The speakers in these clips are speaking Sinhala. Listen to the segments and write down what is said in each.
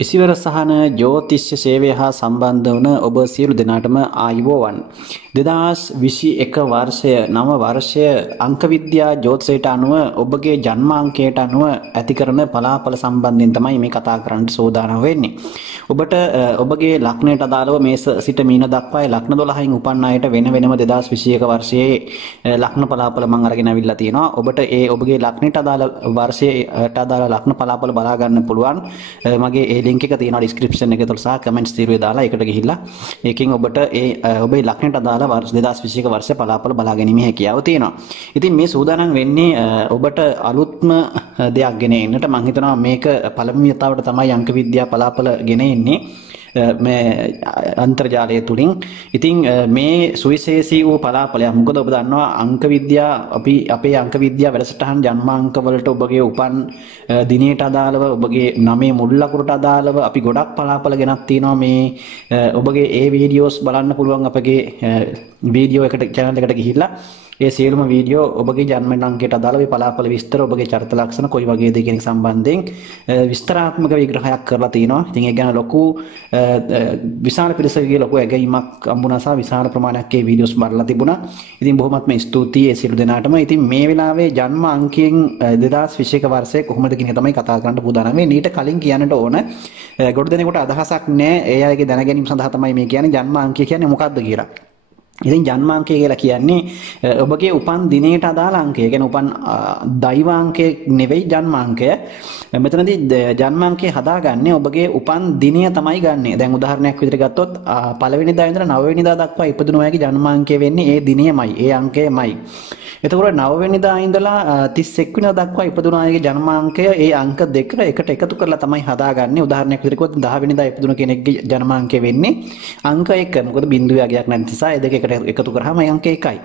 ඉසිවර සහන ජ්‍යෝතිෂ්‍ය සේවය හා සම්බන්ධ වන ඔබ සියලු දෙනාටම ආයුබෝවන්. 2021 වර්ෂය නව වර්ෂය අංක විද්‍යා ජ්‍යොතිෂයට අනුව ඔබගේ ජන්මාංකයට අනුව ඇති කරන පලාපල සම්බන්ධයෙන් තමයි මේ කතා කරන්න සූදානම් වෙන්නේ. ඔබට ඔබගේ ලග්නයට අදාළව මේස සිට මීන දක්වා ලග්න 12න් උපන් අයට වෙන වෙනම 2021 වර්ෂයේ ලග්න පලාපල මම අරගෙන අවිල්ලා තියෙනවා. ඔබට ඒ ඔබගේ ලග්නයට අදාළ වර්ෂයට අදාළ ලග්න පලාපල බලා ගන්න පුළුවන්. මගේ ලින්ක් එක තියෙනවා ඩිස්ක්‍රිප්ෂන් එකේ තුල සහ කමෙන්ට්ස් තීරුවේ දාලා ඒකට ගිහිල්ලා ඒකෙන් ඔබට ඒ ඔබේ ලග්නයට අදාළ වර්ෂ 2021 වර්ෂ පලාපල බලා ගැනීමේ හැකියාව තියෙනවා. ඉතින් මේ සූදානම් වෙන්නේ ඔබට අලුත්ම දෙයක් ගෙන එන්නට. මම හිතනවා මේක පළමු වතාවට තමයි අංක විද්‍යා පලාපල ගෙන එන්නේ මේ අන්තර්ජාලය තුලින්. ඉතින් මේ සුවිශේෂී වූ පලාපලයක්. මොකද ඔබ දන්නවා අංක විද්‍යා අපි අපේ අංක විද්‍යා වැඩසටහන් ජන්මාංක වලට ඔබගේ උපන් දිනයට අදාළව ඔබගේ නමේ මුල් ලකුරට අදාළව අපි ගොඩක් පලාපල ගෙනත් තිනවා. මේ ඔබගේ ඒ වීඩියෝස් බලන්න පුළුවන් අපගේ වීඩියෝ එකට channel එකට ගිහිල්ලා ඒ සියලුම වීඩියෝ ඔබගේ ජන්ම අංකයට අදාළ මේ පලාපල විස්තර ඔබගේ චරිත ලක්ෂණ කොයි වගේද කියන සම්බන්ධයෙන් විස්තරාත්මක විග්‍රහයක් කරලා තිනවා. ඉතින් ඒ ගැන ලොකු විශාල පිරිසකගේ ලොකු ඇගීමක් හම්බුණා සහ විශාල ප්‍රමාණයක් ඒ වීඩියෝස් බලලා තිබුණා. ඉතින් බොහොමත්ම ස්තුතියි ඒ සියලු දෙනාටම. ඉතින් මේ වෙලාවේ ජන්ම අංකයෙන් 2021 වර්ෂයේ කොහොමද කියන එක තමයි කතා කරන්න පුදානම් වෙන්නේ. ඊට කලින් කියන්නට ඕන ගොඩ දෙනෙකුට අදහසක් නැහැ. ඒ අයගේ දැන ගැනීම සඳහා තමයි මේ කියන්නේ ජන්ම අංකය කියන්නේ මොකක්ද කියලා. ඉතින් ජන්මාංකය කියලා කියන්නේ ඔබගේ උපන් දිනයට අදාළ අංකය. කියන්නේ උපන් දෛවාංකය නෙවෙයි ජන්මාංකය. මෙතනදී ජන්මාංකය හදාගන්නේ ඔබගේ උපන් දිනය තමයි ගන්නෙ. දැන් උදාහරණයක් විදිහට ගත්තොත් පළවෙනිදා ඉඳලා 9 වෙනිදා දක්වා ඉපදුණු අයගේ ජන්මාංකය වෙන්නේ ඒ දිනයමයි, ඒ අංකයමයි. එතකොට 9 වෙනිදා ඉඳලා 31 වෙනිදා දක්වා ඉපදුණු අයගේ ජන්මාංකය ඒ අංක දෙක එකට එකතු කරලා තමයි හදාගන්නේ. උදාහරණයක් විදිහට කිව්වොත් 10 වෙනිදා ඉපදුණු කෙනෙක්ගේ ජන්මාංකය වෙන්නේ අංක 1. මොකද බිංදුවේ අගයක් නැති නිසා ඒ දෙක එකතු කරාම අංක 1යි.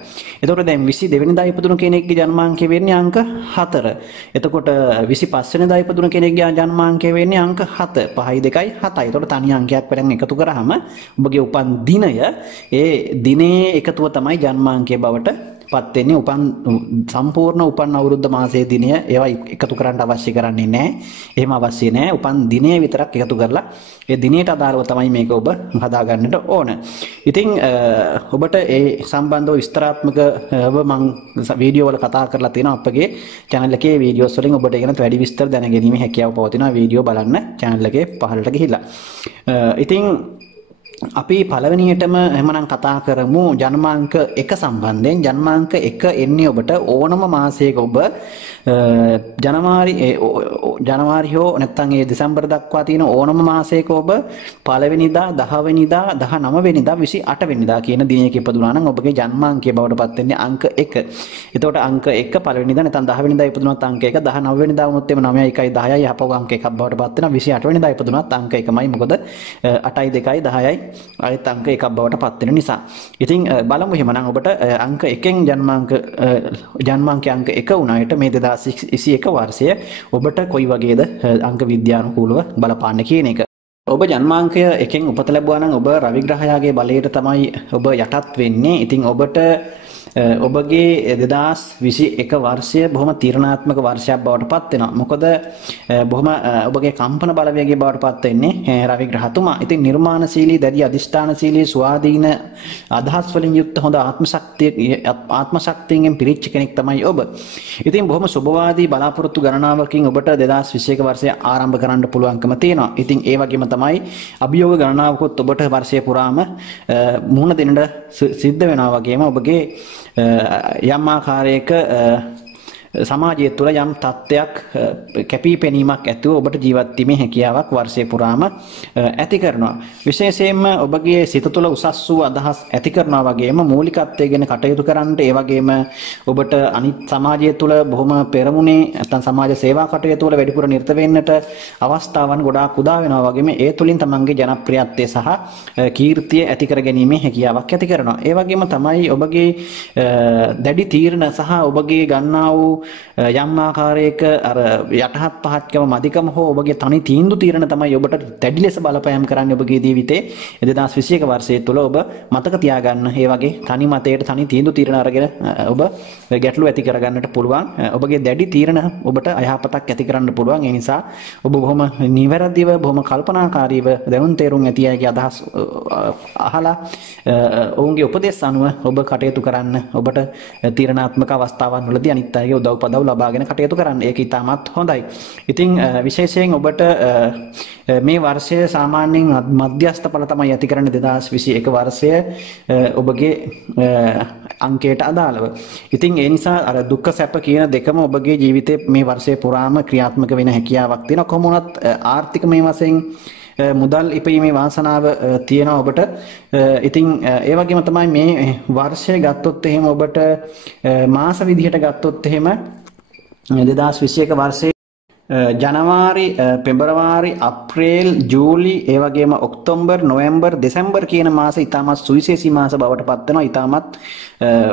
එතකොට දැන් 22 වෙනිදා ඉපදුණු කෙනෙක්ගේ ජන්මාංකය වෙන්නේ අංක 4. එතකොට 25 වෙනිදා ඉපදුණු කෙනෙක්ගේ ජන්මාංකය වෙන්නේ අංක 7. 5යි 2යි 7යි. එතකොට තනි අංකයක් වලින් එකතු කරාම ඔබගේ උපන් දිනය ඒ දිනේ එකතුව තමයි ජන්මාංකය බවට පත් වෙන්නේ. උපන් සම්පූර්ණ උපන් අවුරුද්ද මාසයේ දිනය ඒවා එකතු කරන්න අවශ්‍ය කරන්නේ නැහැ. එහෙම අවශ්‍ය නැහැ. උපන් දිනය විතරක් එකතු කරලා ඒ දිනයට අදාළව තමයි මේක ඔබ හදා ගන්නට ඕන. ඉතින් ඔබට ඒ සම්බන්ධව විස්තරාත්මකව මම වීඩියෝ වල කතා කරලා තියෙනවා අපගේ channel එකේ වීඩියෝස් වලින් ඔබට ඒකට වැඩි විස්තර දැනගැනීමේ හැකියාව පවතිනවා. වීඩියෝ බලන්න channel එකේ පහළට ගිහිල්ලා. ඉතින් අපි පළවෙනියටම එහෙමනම් කතා කරමු ජන්මාංක 1 සම්බන්ධයෙන්. ජන්මාංක 1 එන්නේ ඔබට ඕනම මාසයක ඔබ ජනවාරි හෝ නැත්නම් ඒ දෙසැම්බර් දක්වා තියෙන ඕනම මාසයක ඔබ පළවෙනිදා 10 වෙනිදා 19 වෙනිදා 28 වෙනිදා කියන දිනයක ඉපදුනා නම් ඔබගේ ජන්මාංකය බවට පත් වෙන්නේ අංක 1. එතකොට අංක 1 පළවෙනිදා නැත්නම් 10 වෙනිදා ඉපදුනොත් අංක 1, 19 වෙනිදා වුණොත් එම 9යි 1යි 10යි යහපව අංක 1ක් බවට පත් වෙනවා. 28 වෙනිදා ඉපදුනොත් අංක 1මයි. මොකද 8යි 2යි 10යි අයත් අංක 1ක් බවට පත් වෙන නිසා. ඉතින් බලමු එහෙමනම් ඔබට අංක 1න් ජන්මාංක අංක 1 වුණාට මේ 2021 වර්ෂය ඔබට කොයි වගේද අංක විද්‍යානුකූලව බලපාන්නේ කියන එක. ඔබ ජන්මාංකය 1න් උපත ලැබුවා නම් ඔබ රවි ග්‍රහයාගේ බලයට තමයි ඔබ යටත් වෙන්නේ. ඉතින් ඔබට ඔබගේ 2021 වර්ෂය බොහොම තීරණාත්මක වර්ෂයක් බවට පත් වෙනවා. මොකද බොහොම ඔබගේ කම්පන බලවේගය බවට පත් වෙන්නේ රවි ග්‍රහතුමා. ඉතින් නිර්මාණශීලී, දැඩි අධිෂ්ඨානශීලී, ස්වාධීන අදහස් වලින් යුක්ත හොඳ ආත්ම ශක්තියෙන් පිරිච්ච කෙනෙක් තමයි ඔබ. ඉතින් බොහොම සුබවාදී බලාපොරොත්තු ගණනාවකින් ඔබට 2021 වර්ෂය ආරම්භ කරන්න පුළුවන්කම තියෙනවා. ඉතින් ඒ වගේම තමයි අභියෝග ගණනාවකුත් ඔබට වර්ෂය පුරාම මුහුණ දෙන්නට සිද්ධ වෙනවා. වගේම ඔබගේ යම් ආකාරයක සමාජය තුළ යම් තත්ත්වයක් කැපීපෙනීමක් ඇතුව ඔබට ජීවත් වීමේ හැකියාවක් වර්ෂය පුරාම ඇති කරනවා. විශේෂයෙන්ම ඔබගේ සිත තුළ උසස් වූ අදහස් ඇති කරනවා වගේම මූලිකත්වයේ ගැන කටයුතු කරන්නට, ඒ වගේම ඔබට අනිත් සමාජය තුළ බොහොම පෙරමුණේ නැත්නම් සමාජ සේවා කටයුතු වල වැඩිපුර නිරත වෙන්නට අවස්ථාවන් ගොඩාක් උදා වෙනවා වගේම ඒ තුලින් තමන්ගේ ජනප්‍රියත්වය සහ කීර්තිය ඇති කර ගැනීමේ හැකියාවක් ඇති කරනවා. ඒ වගේම තමයි ඔබගේ දැඩි තීරණ සහ ඔබගේ ගන්නා වූ යම් ආකාරයක අර යටහත් පහත්කම මදිකම හෝ ඔබගේ තනි තීන්දුව తీරන තමයි ඔබට දැඩි ලෙස බලපෑම් කරන්නේ ඔබගේ ජීවිතේ 2021 වර්ෂය තුල ඔබ මතක තියාගන්න ඒ වගේ තනි මතයට තනි තීන්දුව తీරන අරගෙන ඔබ ගැටලු ඇති කරගන්නට පුළුවන් ඔබගේ දැඩි තීරණ ඔබට අයහපතක් ඇති කරන්න පුළුවන් ඒ නිසා ඔබ බොහොම නිවැරදිව බොහොම කල්පනාකාරීව දැනුම් තේරුම් ඇති අයගේ අදහස් අහලා ඔවුන්ගේ උපදෙස් අනුව ඔබ කටයුතු කරන්න ඔබට තීරණාත්මක අවස්ථාවන් වලදී අනිත් අයගේ උදව් පදව් ලබාගෙන කටයුතු කරන්න ඒක ඉතාමත් හොඳයි. ඉතින් විශේෂයෙන් ඔබට මේ වර්ෂය සාමාන්‍යයෙන් මධ්‍යස්ථ ඵල තමයි ඇති කරන්නේ 2021 වර්ෂය ඔබගේ අංකයට අදාළව. ඉතින් ඒ නිසා අර දුක්ඛ සැප කියන දෙකම ඔබගේ ජීවිතේ මේ වර්ෂය පුරාම ක්‍රියාත්මක වෙන හැකියාවක් තියෙනවා. කොහොම වුණත් ආර්ථික මේ වශයෙන් මුදල් ඉපීමේ වාසනාව තියෙනවා ඔබට. ඉතින් ඒ වගේම තමයි මේ වර්ෂය ගත්තොත් එහෙම ඔබට මාස විදිහට ගත්තොත් එහෙම 2021 වර්ෂයේ ජනවාරි පෙබරවාරි අප්‍රේල් ජූලි ඒ වගේම ඔක්තෝබර් නොවැම්බර් දෙසැම්බර් කියන මාස ඉතාමත් සුවිශේෂී මාස බවට පත් වෙනවා. ඉතාමත්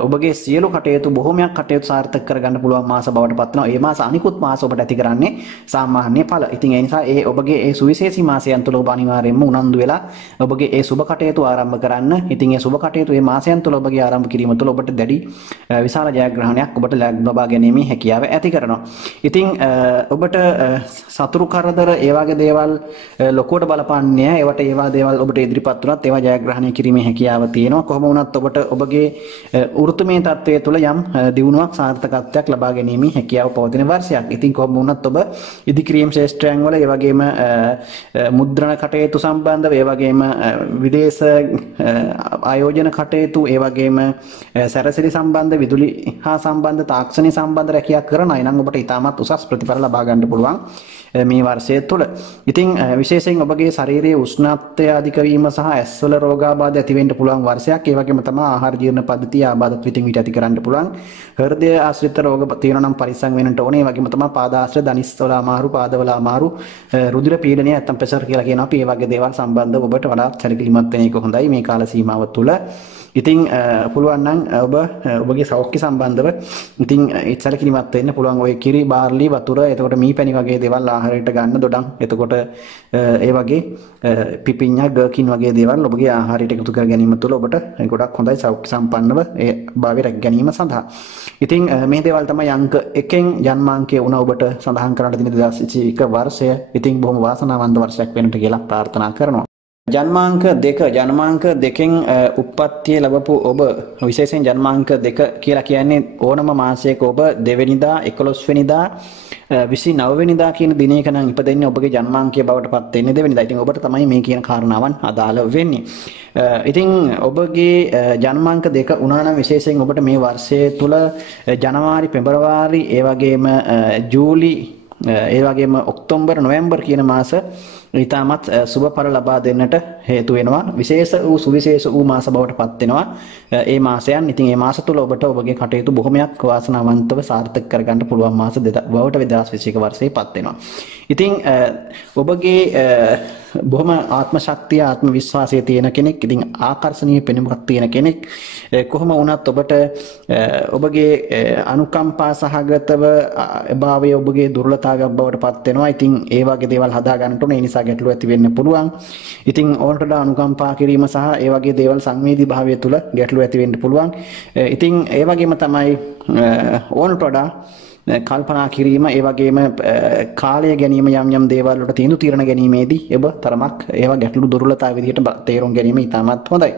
ඔබගේ සියලු කටයුතු බොහොමයක් කටයුතු සාර්ථක කරගන්න පුළුවන් මාස බවට පත් වෙනවා. මේ මාස අනිකුත් මාස ඔබට ඇති කරන්නේ සාමාන්‍ය ඵල. ඉතින් ඒ නිසා ඒ ඔබගේ ඒ සුවිශේෂී මාසයන් තුළ ඔබ අනිවාර්යයෙන්ම උනන්දු වෙලා ඔබගේ ඒ සුබ කටයුතු ආරම්භ කරන්න. ඉතින් ඒ සුබ කටයුතු මේ මාසයන් තුළ ඔබගේ ආරම්භ කිරීම තුළ ඔබට දැඩි විශාල ජයග්‍රහණයක් ඔබට ලබා ගැනීමේ හැකියාව ඇති කරනවා. ඉතින් ඔබට සතුරු කරදර ඒ වගේ දේවල් ලොකුවට බලපාන්නේ නැහැ. ඒවට ඒවා දේවල් ඔබට ඉදිරිපත් වුණත් ඒවා ජයග්‍රහණය කිරීමේ හැකියාව තියෙනවා. කොහොම වුණත් ඔබට ඔබගේ වෘත්තමය තත්ත්වයේ තුල යම් දියුණුවක් සාර්ථකත්වයක් ලබා ගැනීමේ හැකියාව පවතින වර්ෂයක්. ඉතින් කොහොම වුණත් ඔබ ඉදිකිරීම් ශාස්ත්‍රයන් වල ඒ වගේම මුද්‍රණ කටයුතු සම්බන්ධව ඒ වගේම විදේශ ආයෝජන කටයුතු ඒ වගේම සැරසිලි සම්බන්ධ විදුලි හා සම්බන්ධ තාක්ෂණික සම්බන්ධ රැකියාවක් කරන අය නම් ඔබට ඉතාමත් උසස් ප්‍රතිඵල ලබා ගන්න පුළුවන් මේ වර්ෂය තුළ. ඉතින් විශේෂයෙන් ඔබගේ ශරීරයේ උෂ්ණත්වය අධික වීම සහ ඇස්වල රෝගාබාධ ඇති වෙන්න පුළුවන් වර්ෂයක්. ඒ වගේම තමයි ආහාර ජීර්ණ පද්ධතිය ආබාධත් විටින් විට ඇති කරන්න පුළුවන්. හෘදය ආශ්‍රිත රෝග තියෙනවා නම් පරිස්සම් වෙන්නට ඕනේ. ඒ වගේම තමයි පාදාශ්‍රිත දනිස්වල අමාරු, පාදවල අමාරු, රුධිර පීඩනය නැත්නම් ප්‍රෙෂර් කියලා කියනවා. අපි මේ වගේ දේවල් සම්බන්ධව ඔබට වඩාත් සැලකිලිමත් වෙන එක හොඳයි මේ කාල සීමාව තුළ. ඉතින් පුළුවන් නම් ඔබ ඔබගේ සෞඛ්‍ය සම්බන්ධව ඉතින් ඉස්සලකිලිමත් වෙන්න පුළුවන්. ඔය කිරි, බාර්ලි, වතුර, එතකොට මීපැණි වගේ දේවල් ආහාරයට ගන්න දොඩම්. එතකොට ඒ වගේ පිපිඤ්ඤා, ගර්කින් වගේ දේවල් ඔබගේ ආහාරයට එකතු කර ගැනීම තුළ ඔබට ගොඩක් හොඳයි සෞඛ්‍ය සම්පන්නව ඒ භාවය රැක ගැනීම සඳහා. ඉතින් මේ දේවල් තමයි අංක 1න් ජන්මාංකයේ වුණ ඔබට සඳහන් කරන්න තියෙන 2021 වර්ෂය. ඉතින් බොහොම වාසනාවන්ත වර්ෂයක් වෙන්නට කියලා ප්‍රාර්ථනා කරනවා. ජන්මාංක 2 ජන්මාංක 2න් උප්පත්තිය ලැබපු ඔබ විශේෂයෙන් ජන්මාංක 2 කියලා කියන්නේ ඕනම මාසයක ඔබ 2 වෙනිදා 11 වෙනිදා 29 වෙනිදා කියන දිනයක නම් ඉපදෙන්නේ ඔබගේ ජන්මාංකය බවට පත් වෙන්නේ 2 වෙනිදා. ඉතින් ඔබට තමයි මේ කියන කාරණාවන් අදාළ වෙන්නේ. ඉතින් ඔබගේ ජන්මාංක 2 වුණා නම් විශේෂයෙන් ඔබට මේ වර්ෂය තුල ජනවාරි පෙබරවාරි ඒ වගේම ජූලි ඒ වගේම ඔක්තෝබර් නොවැම්බර් කියන මාස ඉතාමත් සුබඵල ලබා දෙන්නට හේතු වෙනවා. විශේෂ වූ සුවිශේෂ වූ මාස බවට පත් වෙනවා මේ මාසයන්. ඉතින් මේ මාස තුල ඔබට ඔබගේ කටයුතු බොහොමයක් වාසනාවන්තව සාර්ථක කරගන්න පුළුවන් මාස බවට 2021 වර්ෂයේ පත් වෙනවා. ඉතින් ඔබගේ බොහොම ආත්ම ශක්තිය ආත්ම විශ්වාසය තියෙන කෙනෙක්, ඉතින් ආකර්ෂණීය පෙනුමක් තියෙන කෙනෙක්. කොහොම වුණත් ඔබට ඔබගේ අනුකම්පා සහගතව භාවය ඔබගේ දුර්වලතාවයක් බවට පත් වෙනවා. ඉතින් ඒ වගේ දේවල් හදා ගන්නට ඕනේ. ඒ නිසා ගැටලු ඇති වෙන්න පුළුවන්. ඉතින් ඕනට අනුකම්පා කිරීම සහ ඒ වගේ දේවල් සංවේදී භාවය තුළ ගැටලු ඇති වෙන්න පුළුවන්. ඉතින් ඒ වගේම තමයි ඕනට වඩා කල්පනා කිරීම ඒ වගේම කාලය ගැනීම යම් යම් දේවල් වලට තීන්දුව తీරන ගැනීමේදී ඔබ තරමක් ඒවා ගැටලු දුර්වලතාව විදිහට තේරුම් ගැනීම ඉතාමත් හොඳයි.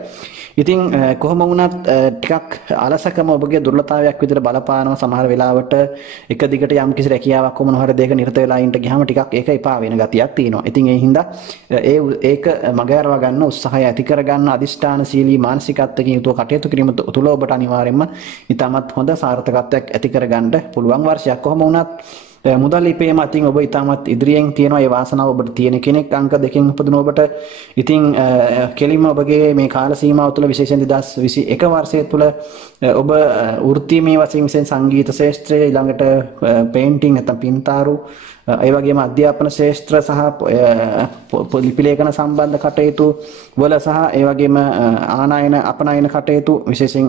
ඉතින් කොහොම වුණත් ටිකක් අලසකම ඔබගේ දුර්වලතාවයක් විදිහට බලපානවා. සමහර වෙලාවට එක දිගට යම් කිසි රැකියාවක් කොමන හරි දෙයක නිරත වෙලා ඉන්න ගියාම ටිකක් ඒක එපා වෙන ගතියක් තියෙනවා. ඉතින් ඒ හින්දා ඒක මගහැරවා ගන්න උත්සාහය ඇති කරගන්න අදිෂ්ඨානශීලී මානසිකත්වකින් යුතුව කටයුතු කිරීම තුළ ඔබට අනිවාර්යයෙන්ම ඉතාමත් හොඳ සාර්ථකත්වයක් ඇති කරගන්න පුළුවන් වර්ෂයක්. කොහොම වුණත් මුදල් ඉපේම අතින් ඔබ ඉතාමත් ඉදිරියෙන් තියෙනවා. ඒ වාසනාව ඔබට තියෙන කෙනෙක් අංක 2කින් උපදින ඔබට. ඉතින් කෙලින්ම ඔබගේ මේ කාල සීමාව තුළ විශේෂයෙන් 2021 වර්ෂය තුළ ඔබ වෘත්තීමය වශයෙන් සංගීත ශාස්ත්‍රය, ඊළඟට පේන්ටිං නැත්නම් පින්තාරු, ඒ වගේම අධ්‍යාපන ශාස්ත්‍ර සහ ලිපි ලේඛන සම්බන්ධ කටයුතු වල සහ ඒ වගේම ආනයන අපනයන කටයුතු විශේෂයෙන්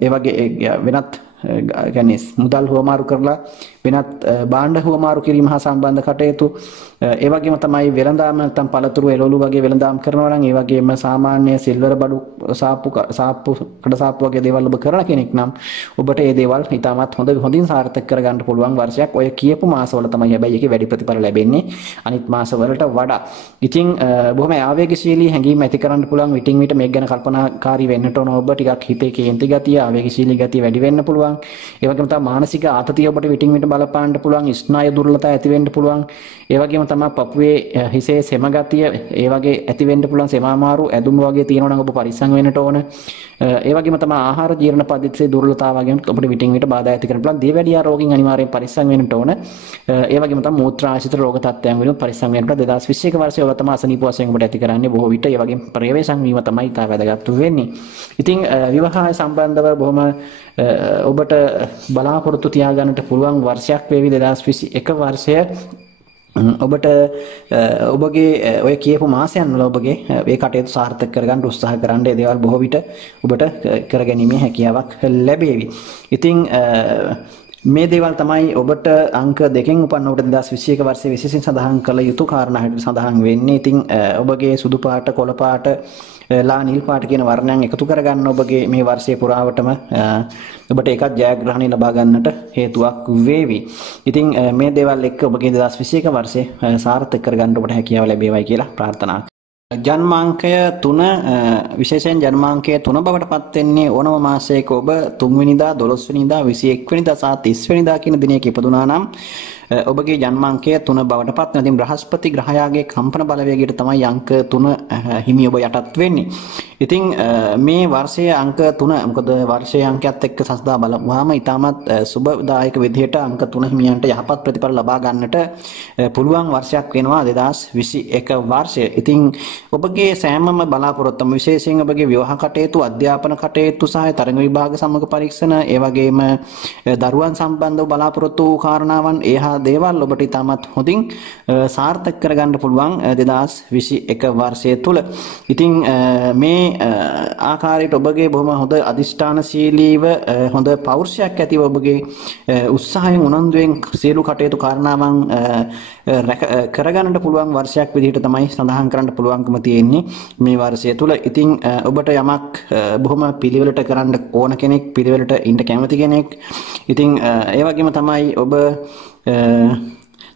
ඒ වගේ වෙනත් කියන්නේ මුදල් හුවමාරු කරලා වෙනත් භාණ්ඩ හුවමාරු කිරීම හා සම්බන්ධ කටයුතු ඒ වගේම තමයි වෙළඳාම නැත්නම් පළතුරු එළවලු වගේ වෙළඳාම් කරනවා නම් ඒ වගේම සාමාන්‍ය සිල්වර බඩු සාප්පු කඩසාප්පු වගේ දේවල් ඔබ කරන කෙනෙක් නම් ඔබට මේ දේවල් ඉතාමත් හොඳින් සාර්ථක කරගන්න පුළුවන් වර්ෂයක්. ඔය කියපු මාසවල තමයි හැබැයි ඒකේ වැඩි ප්‍රතිඵල ලැබෙන්නේ අනිත් මාසවලට වඩා. ඉතින් බොහොම ආවේගශීලී හැඟීම් ඇති කරන්න පුළුවන් විටින් විට මේක ගැන කල්පනාකාරී වෙන්නට ඕන ඔබ. ටිකක් හිතේ කේන්ති ගතිය ආවේගශීලී ගතිය වැඩි වෙන්න පුළුවන්. ඒ වගේම තමයි මානසික ආතතිය ඔබට විටින් විට බලපාන්න පුළුවන්. ස්නායු දුර්වලතා ඇති වෙන්න පුළුවන්. ඒ වගේම තමයි පපුවේ හිසේ සෙම ගතිය ඒ වගේ ඇති වෙන්න පුළුවන්. සෙම අමාරු ඇදුම වගේ තියෙනවා නම් ඔබ පරිස්සම් වෙන්නට ඕන. ඒ වගේම තමයි ආහාර ජීර්ණ පද්ධතියේ දුර්වලතාව වගේම ඔබට විටින් විට බාධා ඇති කරන්න පුළුවන්. දියවැඩියා රෝගින් අනිවාර්යෙන් පරිස්සම් වෙන්නට ඕන. ඒ වගේම තමයි මූත්‍රාශිත රෝග තත්ත්වයන් වලින් පරිස්සම් වෙන්නට 2021 වර්ෂයේ ඔබ තමයි අසනීප වශයෙන් ඔබට ඇති කරන්නේ බොහෝ විට. ඒ වගේම ප්‍රවේශම් වීම තමයි ඉතා වැදගත් වෙන්නේ. ඉතින් විවාහය සම්බන්ධව බොහොම ඔබට බලාපොරොත්තු තියාගන්නට පුළුවන් වර්ෂයක් වේවි 2021 වර්ෂය. ඔබට ඔබගේ ඔය කියපු මාසයන් වල ඔබගේ මේ කටයුතු සාර්ථක කරගන්න උත්සාහ කරන්න ඒ දේවල් බොහෝ විට ඔබට කරගැනීමේ හැකියාවක් ලැබේවි. ඉතින් මේ දේවල් තමයි ඔබට අංක 2කින් උපන්න ඔබට 2021 වර්ෂයේ විශේෂයෙන් සඳහන් කළ යුතු කාරණා හැටියට සඳහන් වෙන්නේ. ඉතින් ඔබගේ සුදු පාට, කොළ පාට, ලා නිල් පාට කියන වර්ණයන් එකතු කරගන්න ඔබගේ මේ වර්ෂයේ පුරාවටම ඔබට ඒකත් ජයග්‍රහණය ලබා ගන්නට හේතුවක් වේවි. ඉතින් මේ දේවල් එක්ක ඔබගේ 2021 වර්ෂයේ සාර්ථක කරගන්න ඔබට හැකියාව ලැබේවයි කියලා ප්‍රාර්ථනා කරනවා. ජන්මාංකය 3 විශේෂයෙන් ජන්මාංකය 3 බවට පත් වෙන්නේ ඕනම මාසයක ඔබ 3 වෙනිදා 12 වෙනිදා 21 වෙනිදා සහ 30 වෙනිදා කියන දිනයක ඉපදුනා නම් ඔබගේ ජන්මාංකය 3 බවට පත් වෙනවා. ඉතින් බ්‍රහස්පති ග්‍රහයාගේ කම්පන බලවේගයට තමයි අංක 3 හිමි ඔබ යටත් වෙන්නේ. ඉතින් මේ වර්ෂයේ අංක 3 මොකද වර්ෂයේ අංකයත් එක්ක සසදා බලමුවාම ඉතාමත් සුබදායක විදිහට අංක 3 හිමියන්ට යහපත් ප්‍රතිඵල ලබා ගන්නට පුළුවන් වර්ෂයක් වෙනවා 2021 වර්ෂය. ඉතින් ඔබගේ සෑමම බලාපොරොත්තුම විශේෂයෙන් ඔබගේ විවාහ කටයුතු, අධ්‍යාපන කටයුතු සහ තරඟ විභාග සමග පරීක්ෂණ, ඒ වගේම දරුවන් සම්බන්ධව බලාපොරොත්තු වූ කාරණාවන් ඒහා දේවල් ඔබට ඉතාමත් හොඳින් සාර්ථක කරගන්න පුළුවන් 2021 වර්ෂය තුල. ඉතින් මේ ආකාරයට ඔබගේ බොහොම හොඳ අදිෂ්ඨානශීලීව හොඳ පෞරුෂයක් ඇතිව ඔබගේ උත්සාහයෙන් උනන්දුවෙන් සියලු කටයුතු කාරණාවන් කරගන්නට පුළුවන් වර්ෂයක් විදිහට තමයි සඳහන් කරන්න පුළුවන්කම තියෙන්නේ මේ වර්ෂය තුල. ඉතින් ඔබට යමක් බොහොම පිළිවෙලට කරන්න ඕන කෙනෙක්, පිළිවෙලට ඉන්න කැමති කෙනෙක්. ඉතින් ඒ වගේම තමයි ඔබ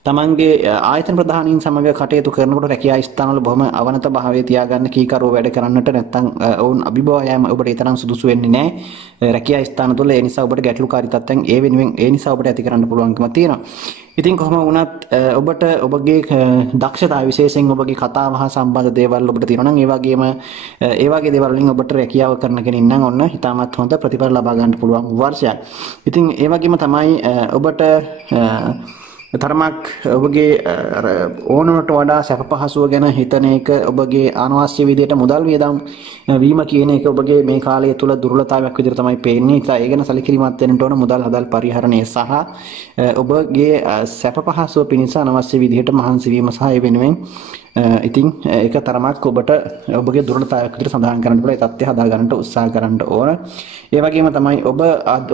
තමන්ගේ ආයතන ප්‍රධානීන් සමග කටයුතු කරනකොට රැකියා ස්ථානවල බොහොම අවනත භාවයේ තියාගන්න කීකරුව වැඩ කරන්නට නැත්නම් ඔවුන් අභිභව යෑම ඔබට ඒ තරම් සුදුසු වෙන්නේ නැහැ රැකියා ස්ථාන තුළ. ඒ නිසා ඔබට ගැටලුකාරී තත්ත්වයන් ඒ නිසා ඔබට ඇති කරන්න පුළුවන්කම තියෙනවා. ඉතින් කොහොම වුණත් ඔබට ඔබගේ දක්ෂතාව විශේෂයෙන් ඔබගේ කතාව හා සම්බන්ධ දේවල් ඔබට තියෙනවා නම් ඒ වගේ දේවල් වලින් ඔබට රැකියාව කරන කෙනෙක් නම් ඔන්න හිතාමත් හොඳ ප්‍රතිඵල ලබා ගන්න පුළුවන් වර්ෂයක්. ඉතින් ඒ වගේම තමයි ඔබට තරමක් ඔබගේ ඕනමට වඩා සැප පහසුව ගැන හිතන එක, ඔබගේ අනවශ්‍ය විදිහට මුදල් වියදම් වීම කියන එක ඔබගේ මේ කාලය තුල දුර්වලතාවයක් විදිහට තමයි පේන්නේ. ඒ ගැන සැලකිලිමත් වෙන්න ඕන. මුදල් හදල් පරිහරණය සහ ඔබගේ සැප පහසුව පිණිස අනවශ්‍ය විදිහට මහන්සි වීම සහ ඒ වෙනුවෙන් ඉතින් ඒක තරමක් ඔබට ඔබගේ දුර්වලතාවයක් විදිහට සඳහන් කරන්න පුළුවන්. ඒ තත්ත්වය හදා ගන්නට උත්සාහ කරන්න ඕන. ඒ වගේම තමයි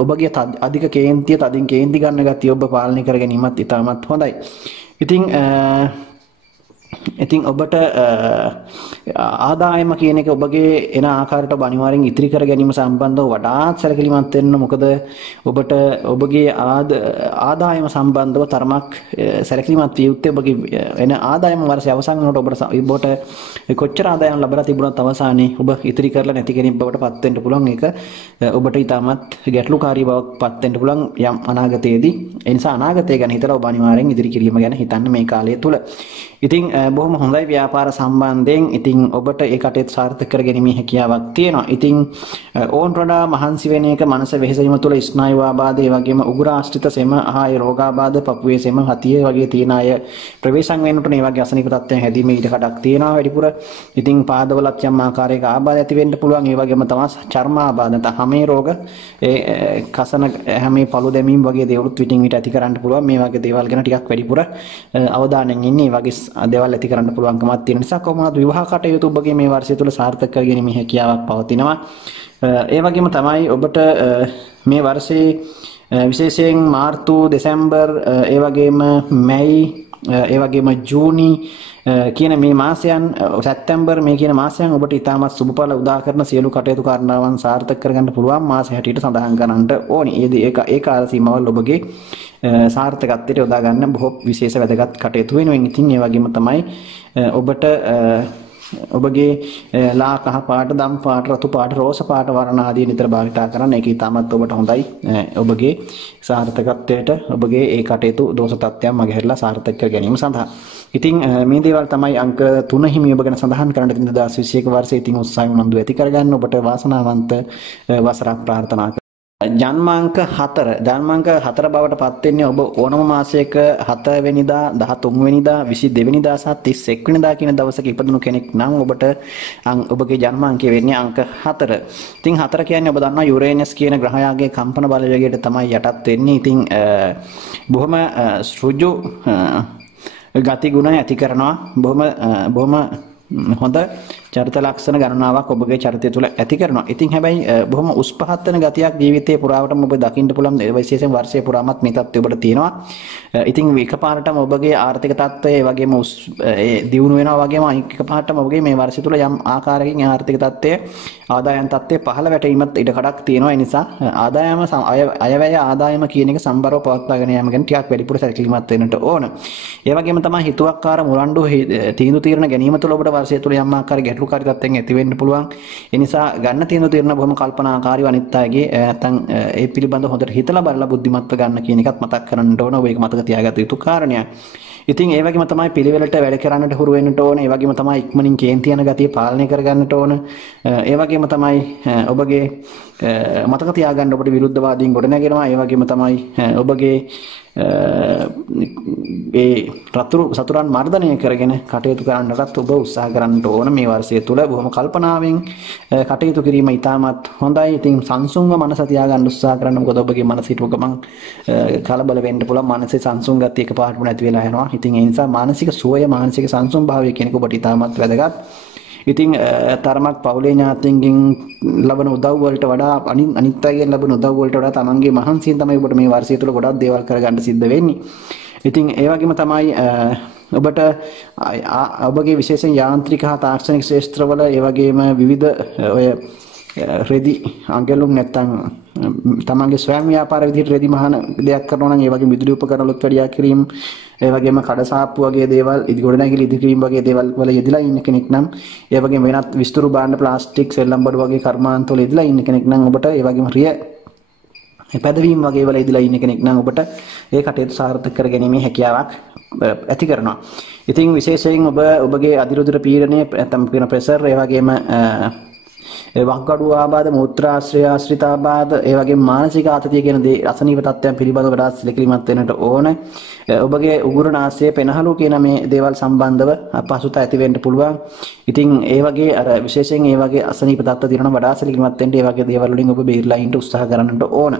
ඔබගේ අධික කේන්තිය, තදින් කේන්ති ගන්න ගතිය ඔබ පාලනය කර ගැනීමත් ඉතාමත් හොඳයි. ඉතින් ඔබට ආදායම කියන එක ඔබගේ එන ආකාරයට ඔබ අනිවාර්යෙන් ඉතිරි කර ගැනීම සම්බන්ධව වඩාත් සැලකිලිමත් වෙන්න. මොකද ඔබට ඔබගේ ආදායම සම්බන්ධව තරමක් සැලකිලිමත් විය යුත්තේ ඔබගේ එන ආදායම වර්ෂය අවසන් වෙනකොට ඔබට කොච්චර ආදායම් ලැබලා තිබුණත් අවසානයේ ඔබ ඉතිරි කරලා නැති කෙනෙක් බවට පත් වෙන්න පුළුවන්. ඒක ඔබට ඉතාමත් ගැටලුකාරී බවක් පත් වෙන්න පුළුවන් යම් අනාගතයේදී. ඒ නිසා අනාගතය ගැන හිතලා ඔබ අනිවාර්යෙන් ඉදිරි කිරීම ගැන හිතන්න මේ කාලය තුල. ඉතින් බොහොම හොඳයි ව්‍යාපාර සම්බන්ධයෙන්. ඉතින් ඔබට ඒ කටයුතු සාර්ථක කරගැනීමේ හැකියාවක් තියෙනවා. ඉතින් ඕන් වඩා මහන්සි වෙන එක මනස වෙහෙසීම තුළ ස්නායු ආබාධ, ඒ වගේම උගුර ආශ්‍රිත සෙම, ආය රෝගාබාධ, පපුවේ සෙම, හතිය වගේ තියෙන අය ප්‍රවේශම් වෙනකොට මේ වගේ අසනීප තත්ත්වයන් හැදීමේ ඉඩ කඩක් තියෙනවා වැඩිපුර. ඉතින් පාදවලත් යම් ආකාරයක ආබාධ ඇති වෙන්න පුළුවන්. ඒ වගේම තමයි චර්ම ආබාධ, නැත්නම් හැමේ රෝග, ඒ කසන හැමේ පළු දැමීම් වගේ දේවලුත් විටින් විට ඇති කරන්න පුළුවන්. මේ වගේ දේවල් ගැන ටිකක් වැඩිපුර අවධානයෙන් ඉන්න. මේ වගේ දේවල් දේවල් ඇති කරන්න පුළුවන්කමක් තියෙන නිසා කොහොමද විවාහ කටයුතු ඔබගේ මේ වර්ෂය තුල සාර්ථක කරගැනීමේ හැකියාවක් පවතිනවා. ඒ වගේම තමයි ඔබට මේ වර්ෂයේ විශේෂයෙන් මාර්තු දෙසැම්බර් ඒ වගේම මැයි ඒ වගේම ජූනි කියන මේ මාසයන් සැප්තැම්බර් මේ කියන මාසයන් ඔබට ඉතාමත් සුබඵල උදා කරන සියලු කටයුතු කාරණාවන් සාර්ථක කරගන්න පුළුවන් මාස හැටියට සඳහන් කරන්නට ඕනි. ඒ කාල සීමාවල් ඔබගේ සාර්ථකත්වයට යොදා ගන්න බොහෝ විශේෂ වැදගත් කටයුතු වෙනුවෙන්. ඉතින් ඒ වගේම තමයි ඔබට ඔබගේ ලා කහ පාට, දම් පාට, රතු පාට, රෝස පාට වර්ණ ආදී නිතර භාවිතා කරන්න. ඒක ඉතාමත් ඔබට හොඳයි. ඔබගේ සාර්ථකත්වයට ඔබගේ ඒ කටයුතු දෝෂ තත්ත්වයන් මගහැරලා සාර්ථක කර ගැනීම සඳහා. ඉතින් මේ දේවල් තමයි අංක 3 හිමි ඔබ ගැන සඳහන් කරන්න තියෙන 2021 වර්ෂයේ. ඉතින් උත්සාහයෙන් උනන්දු ඇති කරගන්න. ඔබට වාසනාවන්ත වසරක් ප්‍රාර්ථනා කරනවා. ජන්මාංක 4 බවට පත් වෙන්නේ ඔබ ඕනම මාසයක 7 වෙනිදා, 13 වෙනිදා, 22 වෙනිදා සහ 31 වෙනිදා කියන දවසක ඉපදුණු කෙනෙක් නම් ඔබට ඔබගේ ජන්මාංකය වෙන්නේ අංක 4. ඉතින් 4 කියන්නේ ඔබ දන්නවා යුරේනස් කියන ග්‍රහයාගේ කම්පන බලවේගයට තමයි යටත් වෙන්නේ. ඉතින් බොහොම ඍජු ගති ගුණ ඇති කරනවා. බොහොම හොඳ චරිත ලක්ෂණ ගණනාවක් ඔබගේ චරිතය තුළ ඇති කරනවා. ඉතින් හැබැයි බොහොම උස් පහත් වෙන ගතියක් ජීවිතයේ පුරාවටම ඔබ දකින්න පුළුවන්. විශේෂයෙන් වර්ෂයේ පුරාමත් මේ තත්ත්වය ඔබට තියෙනවා. ඉතින් එකපාරටම ඔබගේ ආර්ථික තත්ත්වය ඒ වගේම දියුණු වෙනවා වගේම එකපාරටම ඔබගේ මේ වර්ෂය තුළ යම් ආකාරයකින් ආර්ථික තත්ත්වය ආදායම් තත්ත්වය පහළ වැටීමත් ඉඩ කඩක් තියෙනවා. ඒ නිසා ආදායම අයවැය ආදායම කියන එක සම්බරව පවත්වාගෙන යාම ගැන ටිකක් වැඩිපුර සැලකිලිමත් වෙන්නට ඕන. ඒ වගේම තමයි හිතුවක්කාර මුරණ්ඩු තීන්දුව తీරන ගැනීම තුළ ඔබට වර්ෂය තුළ යම් ආකාරයක ගැටලුකාරී තත්ත්වයන් ඇති වෙන්න පුළුවන්. ඒ නිසා ගන්න තීන්දුව తీරන බොහොම කල්පනාකාරීව අනිත් අයගේ නැත්නම් ඒ පිළිබඳව හොඳට හිතලා බලලා බුද්ධිමත්ව ගන්න කියන එකත් මතක් කරගන්න ඕන. ඔබ ඒක මතක තියාගත යුතු කාරණයක්. ඉතින් ඒ වගේම තමයි පිළිවෙලට වැඩ කරන්නට හුරු වෙන්නට ඕන. ඒ වගේම තමයි ඉක්මනින් කේන්ති යන ගතිය පාලනය කරගන්නට ඕන. ඒ වගේම තමයි ඔබගේ මතක තියාගන්න ඔබට විරුද්ධවාදීන් ගොඩ නැගෙනවා. ඒ වගේම තමයි ඔබගේ ඒ සතුරන් මර්ධනය කරගෙන කටයුතු කරන්නටත් ඔබ උත්සාහ කරන්න ඕන. මේ වර්ෂය තුල බොහොම කල්පනාවෙන් කටයුතු කිරීම ඉතාමත් හොඳයි. ඉතින් සංසුන්ව මනස තියාගන්න උත්සාහ කරන්න. මොකද ඔබගේ මනස හිටුව ගමන් කලබල වෙන්න පුළුවන්. මනසේ සංසුන් ගතිය එකපාරටම නැති වෙලා යනවා. ඉතින් ඒ නිසා මානසික සුවය, මානසික සංසුන් භාවය කියන එක ඔබට ඉතාමත් වැදගත්. ඉතින් තරමක් පවුලේ ඥාතීන්ගෙන් ලබන උදව් වලට වඩා අනිත් අයගෙන් ලබන උදව් වලට වඩා තමන්ගේ මහන්සියෙන් තමයි ඔබට මේ වර්ෂය තුල ගොඩක් දේවල් කරගන්න සිද්ධ වෙන්නේ. ඉතින් ඒ වගේම තමයි ඔබට ඔබගේ විශේෂයෙන් යාන්ත්‍රික හා තාක්ෂණික ක්ෂේත්‍රවල ඒ වගේම විවිධ ඔය රෙදි අඟලුම් නැත්තම් තමන්ගේ ස්වයං ව්‍යාපාර විදිහට රෙදි මහන දෙයක් කරනවා නම් ඒ වගේ විදුලි උපකරණ වලත් වැඩියා කිරීම, ඒ වගේම කඩසාප්පු වගේ දේවල්, ගොඩනැගිලි ඉදිකිරීම වගේ දේවල් වල යෙදලා ඉන්න කෙනෙක් නම්, ඒ වගේම වෙනත් විස්තරු භාණ්ඩ, ප්ලාස්ටික්, සෙල්ලම් බඩු වගේ කර්මාන්ත වල යෙදලා ඉන්න කෙනෙක් නම් ඔබට ඒ වගේම රිය පැදවීම වගේ වල යෙදලා ඉන්න කෙනෙක් නම් ඔබට ඒ කටයුතු සාර්ථක කර ගැනීමේ හැකියාවක් ඇති කරනවා. ඉතින් විශේෂයෙන් ඔබගේ අදිරුදුර පීඩනය නැත්නම් කියන ප්‍රෙෂර්, ඒ වගේම වක්ගඩු ආබාධ, මූත්‍රාශ්‍රය ආශ්‍රිත ආබාධ, ඒ වගේම මානසික ආතතිය කියන දේ අසනීප තත්ත්වයන් පිළිබඳව වඩා සැලකිලිමත් වෙන්නට ඕන. ඔබගේ උගුරු නාසය පෙනහළු කියන මේ දේවල් සම්බන්ධව අපහසුතාව ඇති වෙන්න පුළුවන්. ඉතින් ඒ වගේ අර විශේෂයෙන් ඒ වගේ අසනීප තත්ත්ව තියෙනවා වඩා සැලකිලිමත් වෙන්න. ඒ වගේ දේවල් වලින් ඔබ බේරලා ඉන්න උත්සාහ කරන්නට ඕන.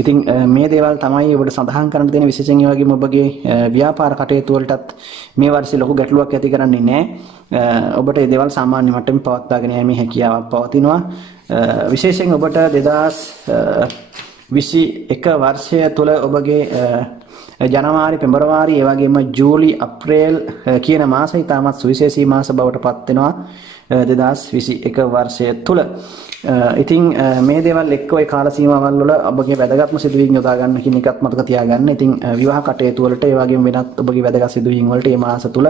ඉතින් මේ දේවල් තමයි ඔබට සඳහන් කරන්න තියෙන. විශේෂයෙන් ඒ වගේම ඔබගේ ව්‍යාපාර කටයුතු වලටත් මේ වර්ෂේ ලොකු ගැටලුවක් ඇති කරන්නේ නැහැ. ඔබට මේ දේවල් සාමාන්‍ය මට්ටමින් පවත්වාගෙන යෑමේ හැකියාවක් පවතිනවා. විශේෂයෙන් ඔබට 2021 වර්ෂය තුළ ඔබගේ ජනවාරි, පෙබරවාරි, ඒ වගේම ජූලි, අප්‍රේල් කියන මාස ඉතාමත් සුවිශේෂී මාස බවට පත් වෙනවා 2021 වර්ෂය තුළ. ඉතින් මේ දේවල් එක්ක ওই කාල සීමාවල් වල ඔබගේ වැදගත්ම සිදුවීම් යොදා ගන්න කියන එකත් මතක තියාගන්න. ඉතින් විවාහ කටයුතු වලට ඒ වගේම වෙනත් ඔබගේ වැදගත් සිදුවීම් වලට මේ මාස තුල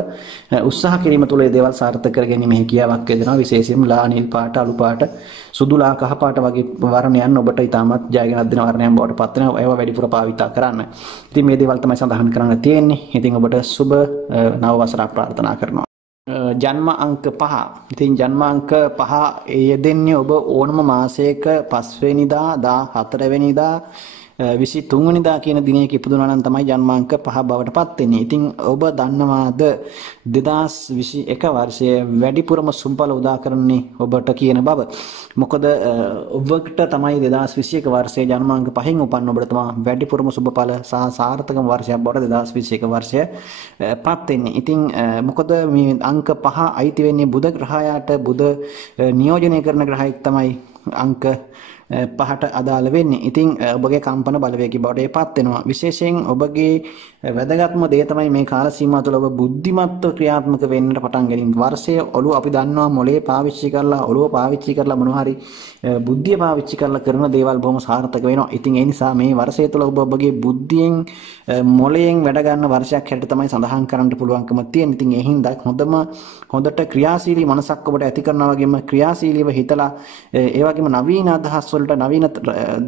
උත්සාහ කිරීම තුළ මේ දේවල් සාර්ථක කර ගැනීම හැකියාවක් ලැබෙනවා. විශේෂයෙන්ම ලා නිල් පාට, අලු පාට, සුදු ලා කහ පාට වගේ වර්ණයන් ඔබට ඉතාමත් ජයගෙනත් දෙන වර්ණයන් බවට පත් වෙනවා. ඒවා වැඩිපුර භාවිතා කරන්න. ඉතින් මේ දේවල් තමයි සඳහන් කරන්න තියෙන්නේ. ඉතින් ඔබට සුබ නව වසරක් ප්‍රාර්ථනා කරනවා. ජන්ම අංක 5. ඉතින් ජන්ම අංක 5 යෙදෙන්නේ ඔබ ඕනම මාසයක 5 වෙනිදා, 14 වෙනිදා, 23 වෙනිදා කියන දිනයක ඉපදුනා නම් තමයි ජන්මාංක 5 බවට පත් වෙන්නේ. ඉතින් ඔබ දන්නවාද 2021 වර්ෂයේ වැඩිපුරම සුම්පල උදා කරන්නේ ඔබට කියන බව. මොකද ඔබට තමයි 2021 වර්ෂයේ ජන්මාංක 5න් උපන්න ඔබට තමයි වැඩිපුරම සුබඵල සහ සාර්ථකම වර්ෂයක් බවට 2021 වර්ෂය පත් වෙන්නේ. ඉතින් මොකද මේ අංක 5 අයිති වෙන්නේ බුධ ග්‍රහයාට. බුධ නියෝජනය කරන ග්‍රහයෙක් තමයි අංක 5ට අදාළ වෙන්නේ. ඉතින් ඔබගේ කම්පන බලවේගී බවට පත් වෙනවා. විශේෂයෙන් ඔබගේ වැදගත්ම දේ තමයි මේ කාල සීමාව තුළ ඔබ බුද්ධිමත්ව ක්‍රියාත්මක වෙන්නට පටන් ගැනීම. වර්ෂයේ ඔළුව අපි දන්නවා මොලේ පාවිච්චි කරලා ඔළුව පාවිච්චි කරලා මොනවා හරි බුද්ධිය පාවිච්චි කරලා කරන දේවල් බොහොම සාර්ථක වෙනවා. ඉතින් ඒ නිසා මේ වර්ෂය තුළ ඔබ ඔබගේ බුද්ධියෙන් මොලයෙන් වැඩ ගන්න වර්ෂයක් හැටියට තමයි සඳහන් කරන්න පුළුවන්කම තියෙන. ඉතින් ඒ හින්දා හොඳට ක්‍රියාශීලී මනසක් ඔබට ඇති කරනවා වගේම ක්‍රියාශීලීව හිතලා ඒ වගේම නවීන අදහස් වලට නවීන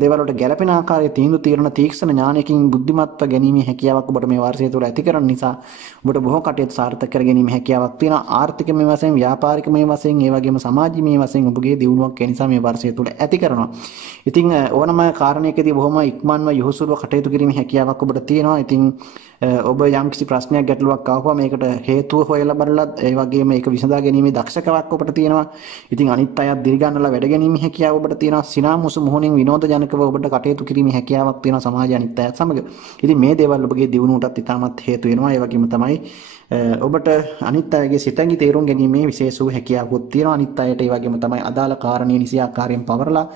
දේවල් වලට ගැළපෙන ආකාරයේ තීන්දුව తీරන තීක්ෂණ ඥානයකින් බුද්ධිමත්ව ගැනීමේ හැකියාවක් ඔබට මේ වර්ෂය තුළ ඇති කරන නිසා ඔබට බොහෝ කටයුතු සාර්ථක කර ගැනීමේ හැකියාවක් තියෙනවා. ආර්ථිකමය වශයෙන්, ව්‍යාපාරිකමය වශයෙන්, ඒ වගේම සමාජීය වශයෙන් ඔබගේ දියුණුවක් ඒ නිසා මේ වර්ෂය තුළ ඇති කරනවා. ඉතින් ඕනම කාරණයකදී බොහොම ඉක්මන්ව යහුසුලව කටයුතු කිරීමේ හැකියාවක් ඔබට තියෙනවා. ඉතින් ඔබ යම්කිසි ප්‍රශ්නයක් ගැටලුවක් ආවම මේකට හේතුව හොයලා බලලා ඒ වගේම ඒක විසඳා ගැනීමේ දක්ෂකමක් ඔබට තියෙනවා. ඉතින් අනිත් අයත් දිරිගන්නලා වැඩ ගැනීමේ හැකියාව ඔබට තියෙනවා. සිනාමුසු මොහොනින් විනෝදජනකව ඔබට කටයුතු කිරීමේ හැකියාවක් තියෙනවා සමාජ අනිත් අයත් සමග. ඉතින් මේ දේවල් ඔබගේ දියුණුවටත් ඉතාමත් හේතු වෙනවා. ඒ වගේම තමයි ඔබට අනිත් අයගේ සිතඟි තේරුම් ගැනීමේ විශේෂ වූ හැකියාවක් තියෙනවා. අනිත් අයට ඒ වගේම තමයි අදාළ කාරණේ නිසි ආකාරයෙන් පවරලා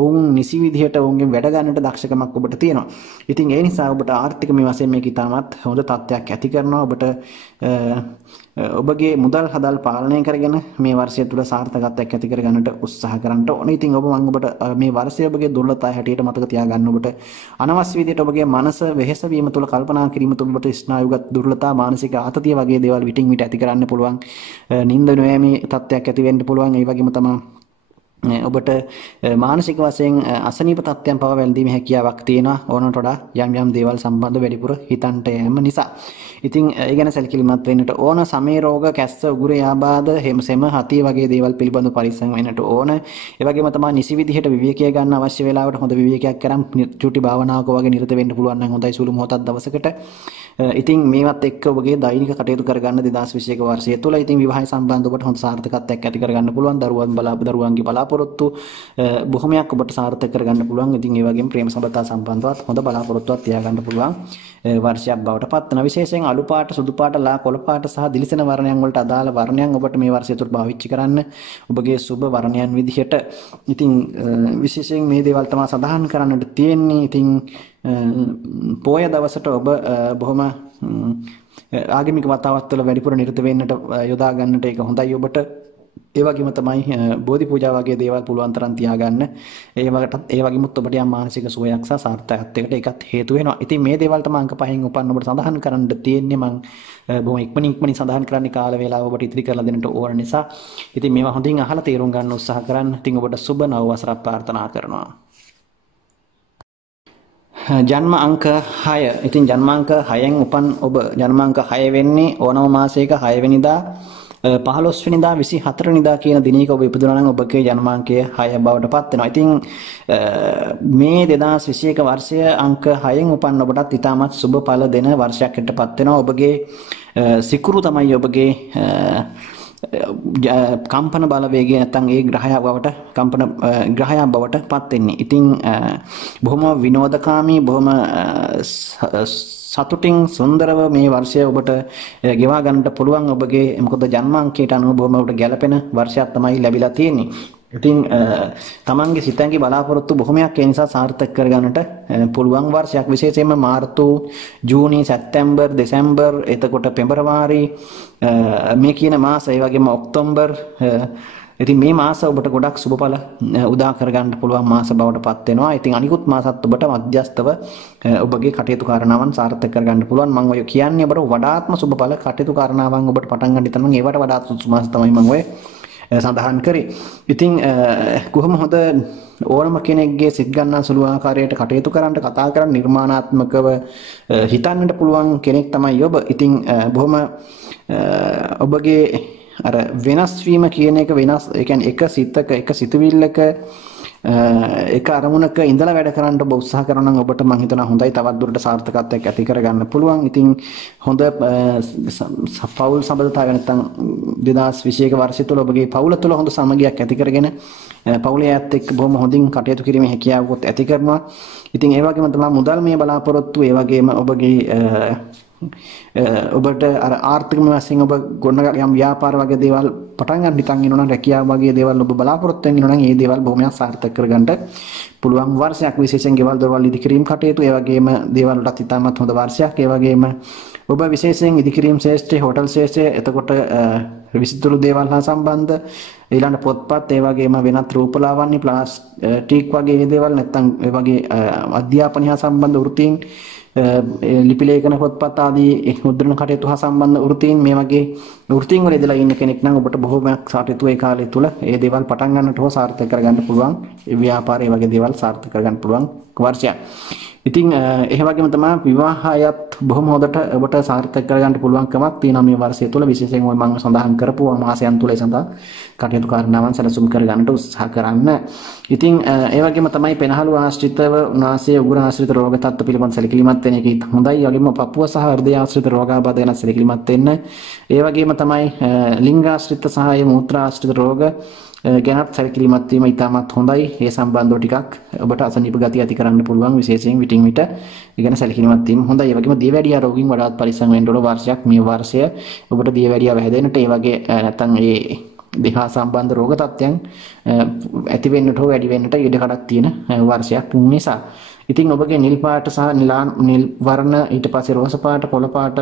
ඔවුන් නිසි විදිහට ඔවුන්ගෙන් වැඩ ගන්නට දක්ෂකමක් ඔබට තියෙනවා. ඉතින් ඒ නිසා ඔබට ආර්ථිකමය වශයෙන් මේක ඉතාමත් හොඳ තත්ත්වයක් ඇති කරනවා. ඔබට ඔබගේ මුදල් හදල් පාලනය කරගෙන මේ වර්ෂය තුළ සාර්ථකත්වයක් ඇති කර ගන්නට උත්සාහ කරන්න ඕනේ. ඉතින් මම ඔබට මේ වර්ෂය ඔබගේ දුර්වලතාවය හැටියට මතක තියාගන්න. ඔබට අනවශ්‍ය විදිහට ඔබගේ මනස වෙහෙස වීම තුළ කල්පනා කිරීම තුළ ඔබට ස්නායුගත දුර්වලතා, මානසික ආතතිය වගේ දේවල් විටින් විට ඇති කරන්න පුළුවන්. නිින්ද නොයෑමේ තත්ත්වයක් ඇති වෙන්න පුළුවන්. ඒ වගේම තමයි ඔබට මානසික වශයෙන් අසනීප තත්ත්වයන් පවා වැළඳීමේ හැකියාවක් තියෙනවා. ඕනට වඩා යම් දේවල් සම්බන්ධව වැඩිපුර හිතන්ට යෑම නිසා. ඉතින් ඒ ගැන සැලකිලිමත් වෙන්නට ඕන. සමේ රෝග, කැස්ස, උගුර යාබාධ, සෙම, හතිය වගේ දේවල් පිළිබඳව පරිස්සම් වෙන්නට ඕන. ඒ වගේම තමයි නිසි විදිහට විවේකය ගන්න අවශ්‍ය වෙලාවට හොඳ විවේකයක් කරන් චුටි භාවනාවක වගේ නිරත වෙන්න පුළුවන් නම් හොඳයි සුළු මොහොතක් දවසකට. ඉතින් මේවත් එක්ක ඔබගේ දෛනික කටයුතු කරගන්න 2021 වර්ෂය තුළ ඉතින් විවාහය සම්බන්ධ ඔබට හොඳ සාර්ථකත්වයක් ඇති කරගන්න පුළුවන්. දරුවන්ගේ බලාපොරොත්තු බොහොමයක් ඔබට සාර්ථක කරගන්න පුළුවන්. ඉතින් ඒ වගේම ප්‍රේම සම්බන්ධතා සම්බන්ධවත් හොඳ බලාපොරොත්තුවක් තියාගන්න පුළුවන් වර්ෂයක් බවට පත් වෙනවා. විශේෂයෙන් අලු පාට, සුදු පාට, ලා කොළ පාට සහ දිලිසෙන වර්ණයන් වලට අදාළ වර්ණයන් ඔබට මේ වර්ෂය තුළ පාවිච්චි කරන්න ඔබගේ සුබ වර්ණයන් විදිහට. ඉතින් විශේෂයෙන් මේ දේවල් තමයි සඳහන් කරන්නට තියෙන්නේ. ඉතින් පොය දවසට ඔබ බොහොම ආගමික වතාවත් වල වැඩිපුර නිරත වෙන්නට යොදා ගන්නට ඒක හොඳයි ඔබට. ඒ වගේම තමයි බෝධි පූජා වගේ දේවල් පුළුවන් තරම් තියාගන්න. ඒ වගේම ඔබට යම් මානසික සුවයක් සහ සාර්ථකත්වයකට ඒකත් හේතු වෙනවා. ඉතින් මේ දේවල් තමයි අංක 5න් උපන්න ඔබට සඳහන් කරන්න තියෙන්නේ. මම බොහොම ඉක්මනින් සඳහන් කරන්නේ කාල වේලාව ඔබට ඉතිරි කරලා දෙන්නට ඕන නිසා. ඉතින් මේවා හොඳින් අහලා තේරුම් ගන්න උත්සාහ කරන්න. ඉතින් ඔබට සුබ නව වසරක් ප්‍රාර්ථනා කරනවා. ජන්ම අංක 6. ඉතින් ජන්මාංක 6න් උපන් ඔබ ජන්මාංක 6 වෙන්නේ ඕනම මාසයක 6 වෙනිදා 15 වෙනිදා 24 වෙනිදා කියන දිනයක ඔබ ඉපදුනා නම් ඔබගේ ජන්මාංකය 6 බවට පත් වෙනවා. ඉතින් මේ 2021 වර්ෂය අංක 6න් උපන් ඔබටත් ඉතාමත් සුබ ඵල දෙන වර්ෂයක් හැටියට පත් වෙනවා. ඔබගේ සිකුරු තමයි ඔබගේ කම්පන බලවේගය නැත්නම් ඒ ග්‍රහයා බවට පත් වෙන්නේ. ඉතින් බොහොම විනෝදකාමී, බොහොම සතුටින් සුන්දරව මේ වර්ෂය ඔබට ගෙවා ගන්නට පුළුවන්. ඔබගේ මොකද ජන්මාංකයට අනුව බොහොම ඔබට ගැළපෙන වර්ෂයක් තමයි ලැබිලා තියෙන්නේ. ඉතින් තමන්ගේ සිතැඟි බලාපොරොත්තු බොහොමයක් ඒ නිසා සාර්ථක කරගන්නට පුළුවන් වර්ෂයක්. විශේෂයෙන්ම මාර්තු, ජූනි, සැප්තැම්බර්, දෙසැම්බර්, එතකොට පෙබරවාරි මේ කියන මාස, ඒ වගේම ඔක්තෝබර්, ඉතින් මේ මාස ඔබට ගොඩක් සුබඵල උදා කරගන්න පුළුවන් මාස බවට පත් වෙනවා. ඉතින් අනිකුත් මාසත් ඔබට මධ්‍යස්තව ඔබගේ කටයුතු කාරණාවන් සාර්ථක කරගන්න පුළුවන්. මම ඔය කියන්නේ ඔබට වඩාත්ම සුබඵල කටයුතු කාරණාවන් ඔබට පටන් ගන්න ඉතින් ඒවට වඩාත් සුදුසු මාස තමයි මම ඔය සඳහන් කරේ. ඉතින් කොහොම හොඳ ඕනම කෙනෙක්ගේ සිත් ගන්නා සුළු ආකාරයට කටයුතු කරන්න, කතා කරන්න, නිර්මාණාත්මකව හිතන්නට පුළුවන් කෙනෙක් තමයි ඔබ. ඉතින් බොහොම ඔබගේ අර වෙනස් වීම කියන එක වෙනස් ඒ කියන්නේ එක සිතක එක සිතුවිල්ලක එක අරමුණක ඉඳලා වැඩ කරන්න ඔබ උත්සාහ කරනවා නම් ඔබට මම හිතනවා හොඳයි තවත් දුරට සාර්ථකත්වයක් ඇති කරගන්න පුළුවන්. ඉතින් හොඳ පෞල් සම්බන්ධතාවය නැත්නම් 2021 වර්ෂය තුළ ඔබගේ පවුල තුළ හොඳ සමගියක් ඇති කරගෙන පවුලේ අයත් එක්ක බොහොම හොඳින් කටයුතු කිරීමේ හැකියාවක් ඇති කරනවා. ඉතින් ඒ වගේම තමයි මුදල් මේ බලාපොරොත්තු ඒ වගේම ඔබගේ ඔබට අර ආර්ථික වශයෙන් ඔබ ගොඩනගා යම් ව්‍යාපාර වගේ දේවල් පටන් ගන්න හිතන් ඉන්නවා නම් රැකියාව වගේ දේවල් ඔබ බලාපොරොත්තු වෙන ඉන්නවා නම් ඒ දේවල් බොහොමයක් සාර්ථක කරගන්න පුළුවන් වර්ෂයක් විශේෂයෙන් ගෙවල් දොරවල් ඉදිකිරීම කටයුතු ඒ වගේම දේවල් වලට ඉතාමත් හොඳ වර්ෂයක් ඒ වගේම ඔබ විශේෂයෙන් ඉදිකිරීම ශාස්ත්‍රයේ හෝටල් ශාස්ත්‍රයේ එතකොට විසිතුරු දේවල් හා සම්බන්ධ ඊළඟ පොත්පත් ඒ වගේම වෙනත් රූපලාවන්‍ය ප්ලාස්ටික් වගේ දේවල් නැත්නම් ඒ වගේ අධ්‍යාපනය හා සම්බන්ධ වෘත්තීන් ලිපි ලේඛන පොත්පත් ආදී මුද්‍රණ කටයුතු හා සම්බන්ධ වෘත්තීන් මේ වගේ වෘත්තීන් වල ඉඳලා ඉන්න කෙනෙක් නම් ඔබට බොහෝමයක් කටයුතු ඒ කාලය තුල ඒ දේවල් පටන් ගන්නට හෝ සාර්ථක කරගන්න පුළුවන් ව්‍යාපාර ඒ වගේ දේවල් සාර්ථක කරගන්න පුළුවන් වර්ෂයක්. ඉතින් ඒ වගේම තමයි විවාහයත් බොහොම හොඳට ඔබට සාර්ථක කරගන්න පුළුවන්කමක් තියෙනවා මේ වර්ෂය තුල විශේෂයෙන් මම සඳහන් කරපු මාසයන් තුල සඳහා කටයුතු කාරණාවන් සැලසුම් කරගන්නට උත්සාහ කරන්න. ඉතින් ඒ වගේම තමයි පෙනහළු ආශ්‍රිතව උනාසය උගුර ආශ්‍රිත රෝග තත්ත්ව පිළිබඳ සැලකිලිමත් වෙන එක හොඳයි. ඒ වගේම පපුව සහ හෘදය ආශ්‍රිත රෝගාබාධ ගැන සැලකිලිමත් වෙන්න. ඒ වගේම තමයි ලිංග ආශ්‍රිත සහ මූත්‍ර ආශ්‍රිත රෝග ගැනත් සැලකිලිමත් වීම ඉතාමත් හොඳයි. ඒ සම්බන්ධව ටිකක් ඔබට අසනීප ගතිය ඇති කරන්න පුළුවන් විශේෂයෙන් විටින් විට ඒ ගැන සැලකිලිමත් වීම හොඳයි. ඒ වගේම දියවැඩියා රෝගීන් වඩාත් පරිස්සම් වෙන්න ඕන වර්ෂයක් මේ වර්ෂය ඔබට දියවැඩියා වැහැදෙන්නට ඒ වගේ නැත්නම් ඒ දෙහා සම්බන්ධ රෝග තත්ත්වයන් ඇති වෙන්නට හෝ වැඩි වෙන්නට ඉඩ කඩක් තියෙන වර්ෂයක් නිසා. ඉතින් ඔබගේ නිල් පාට සහ නිල් වර්ණ ඊට පස්සේ රෝස පාට පොළ පාට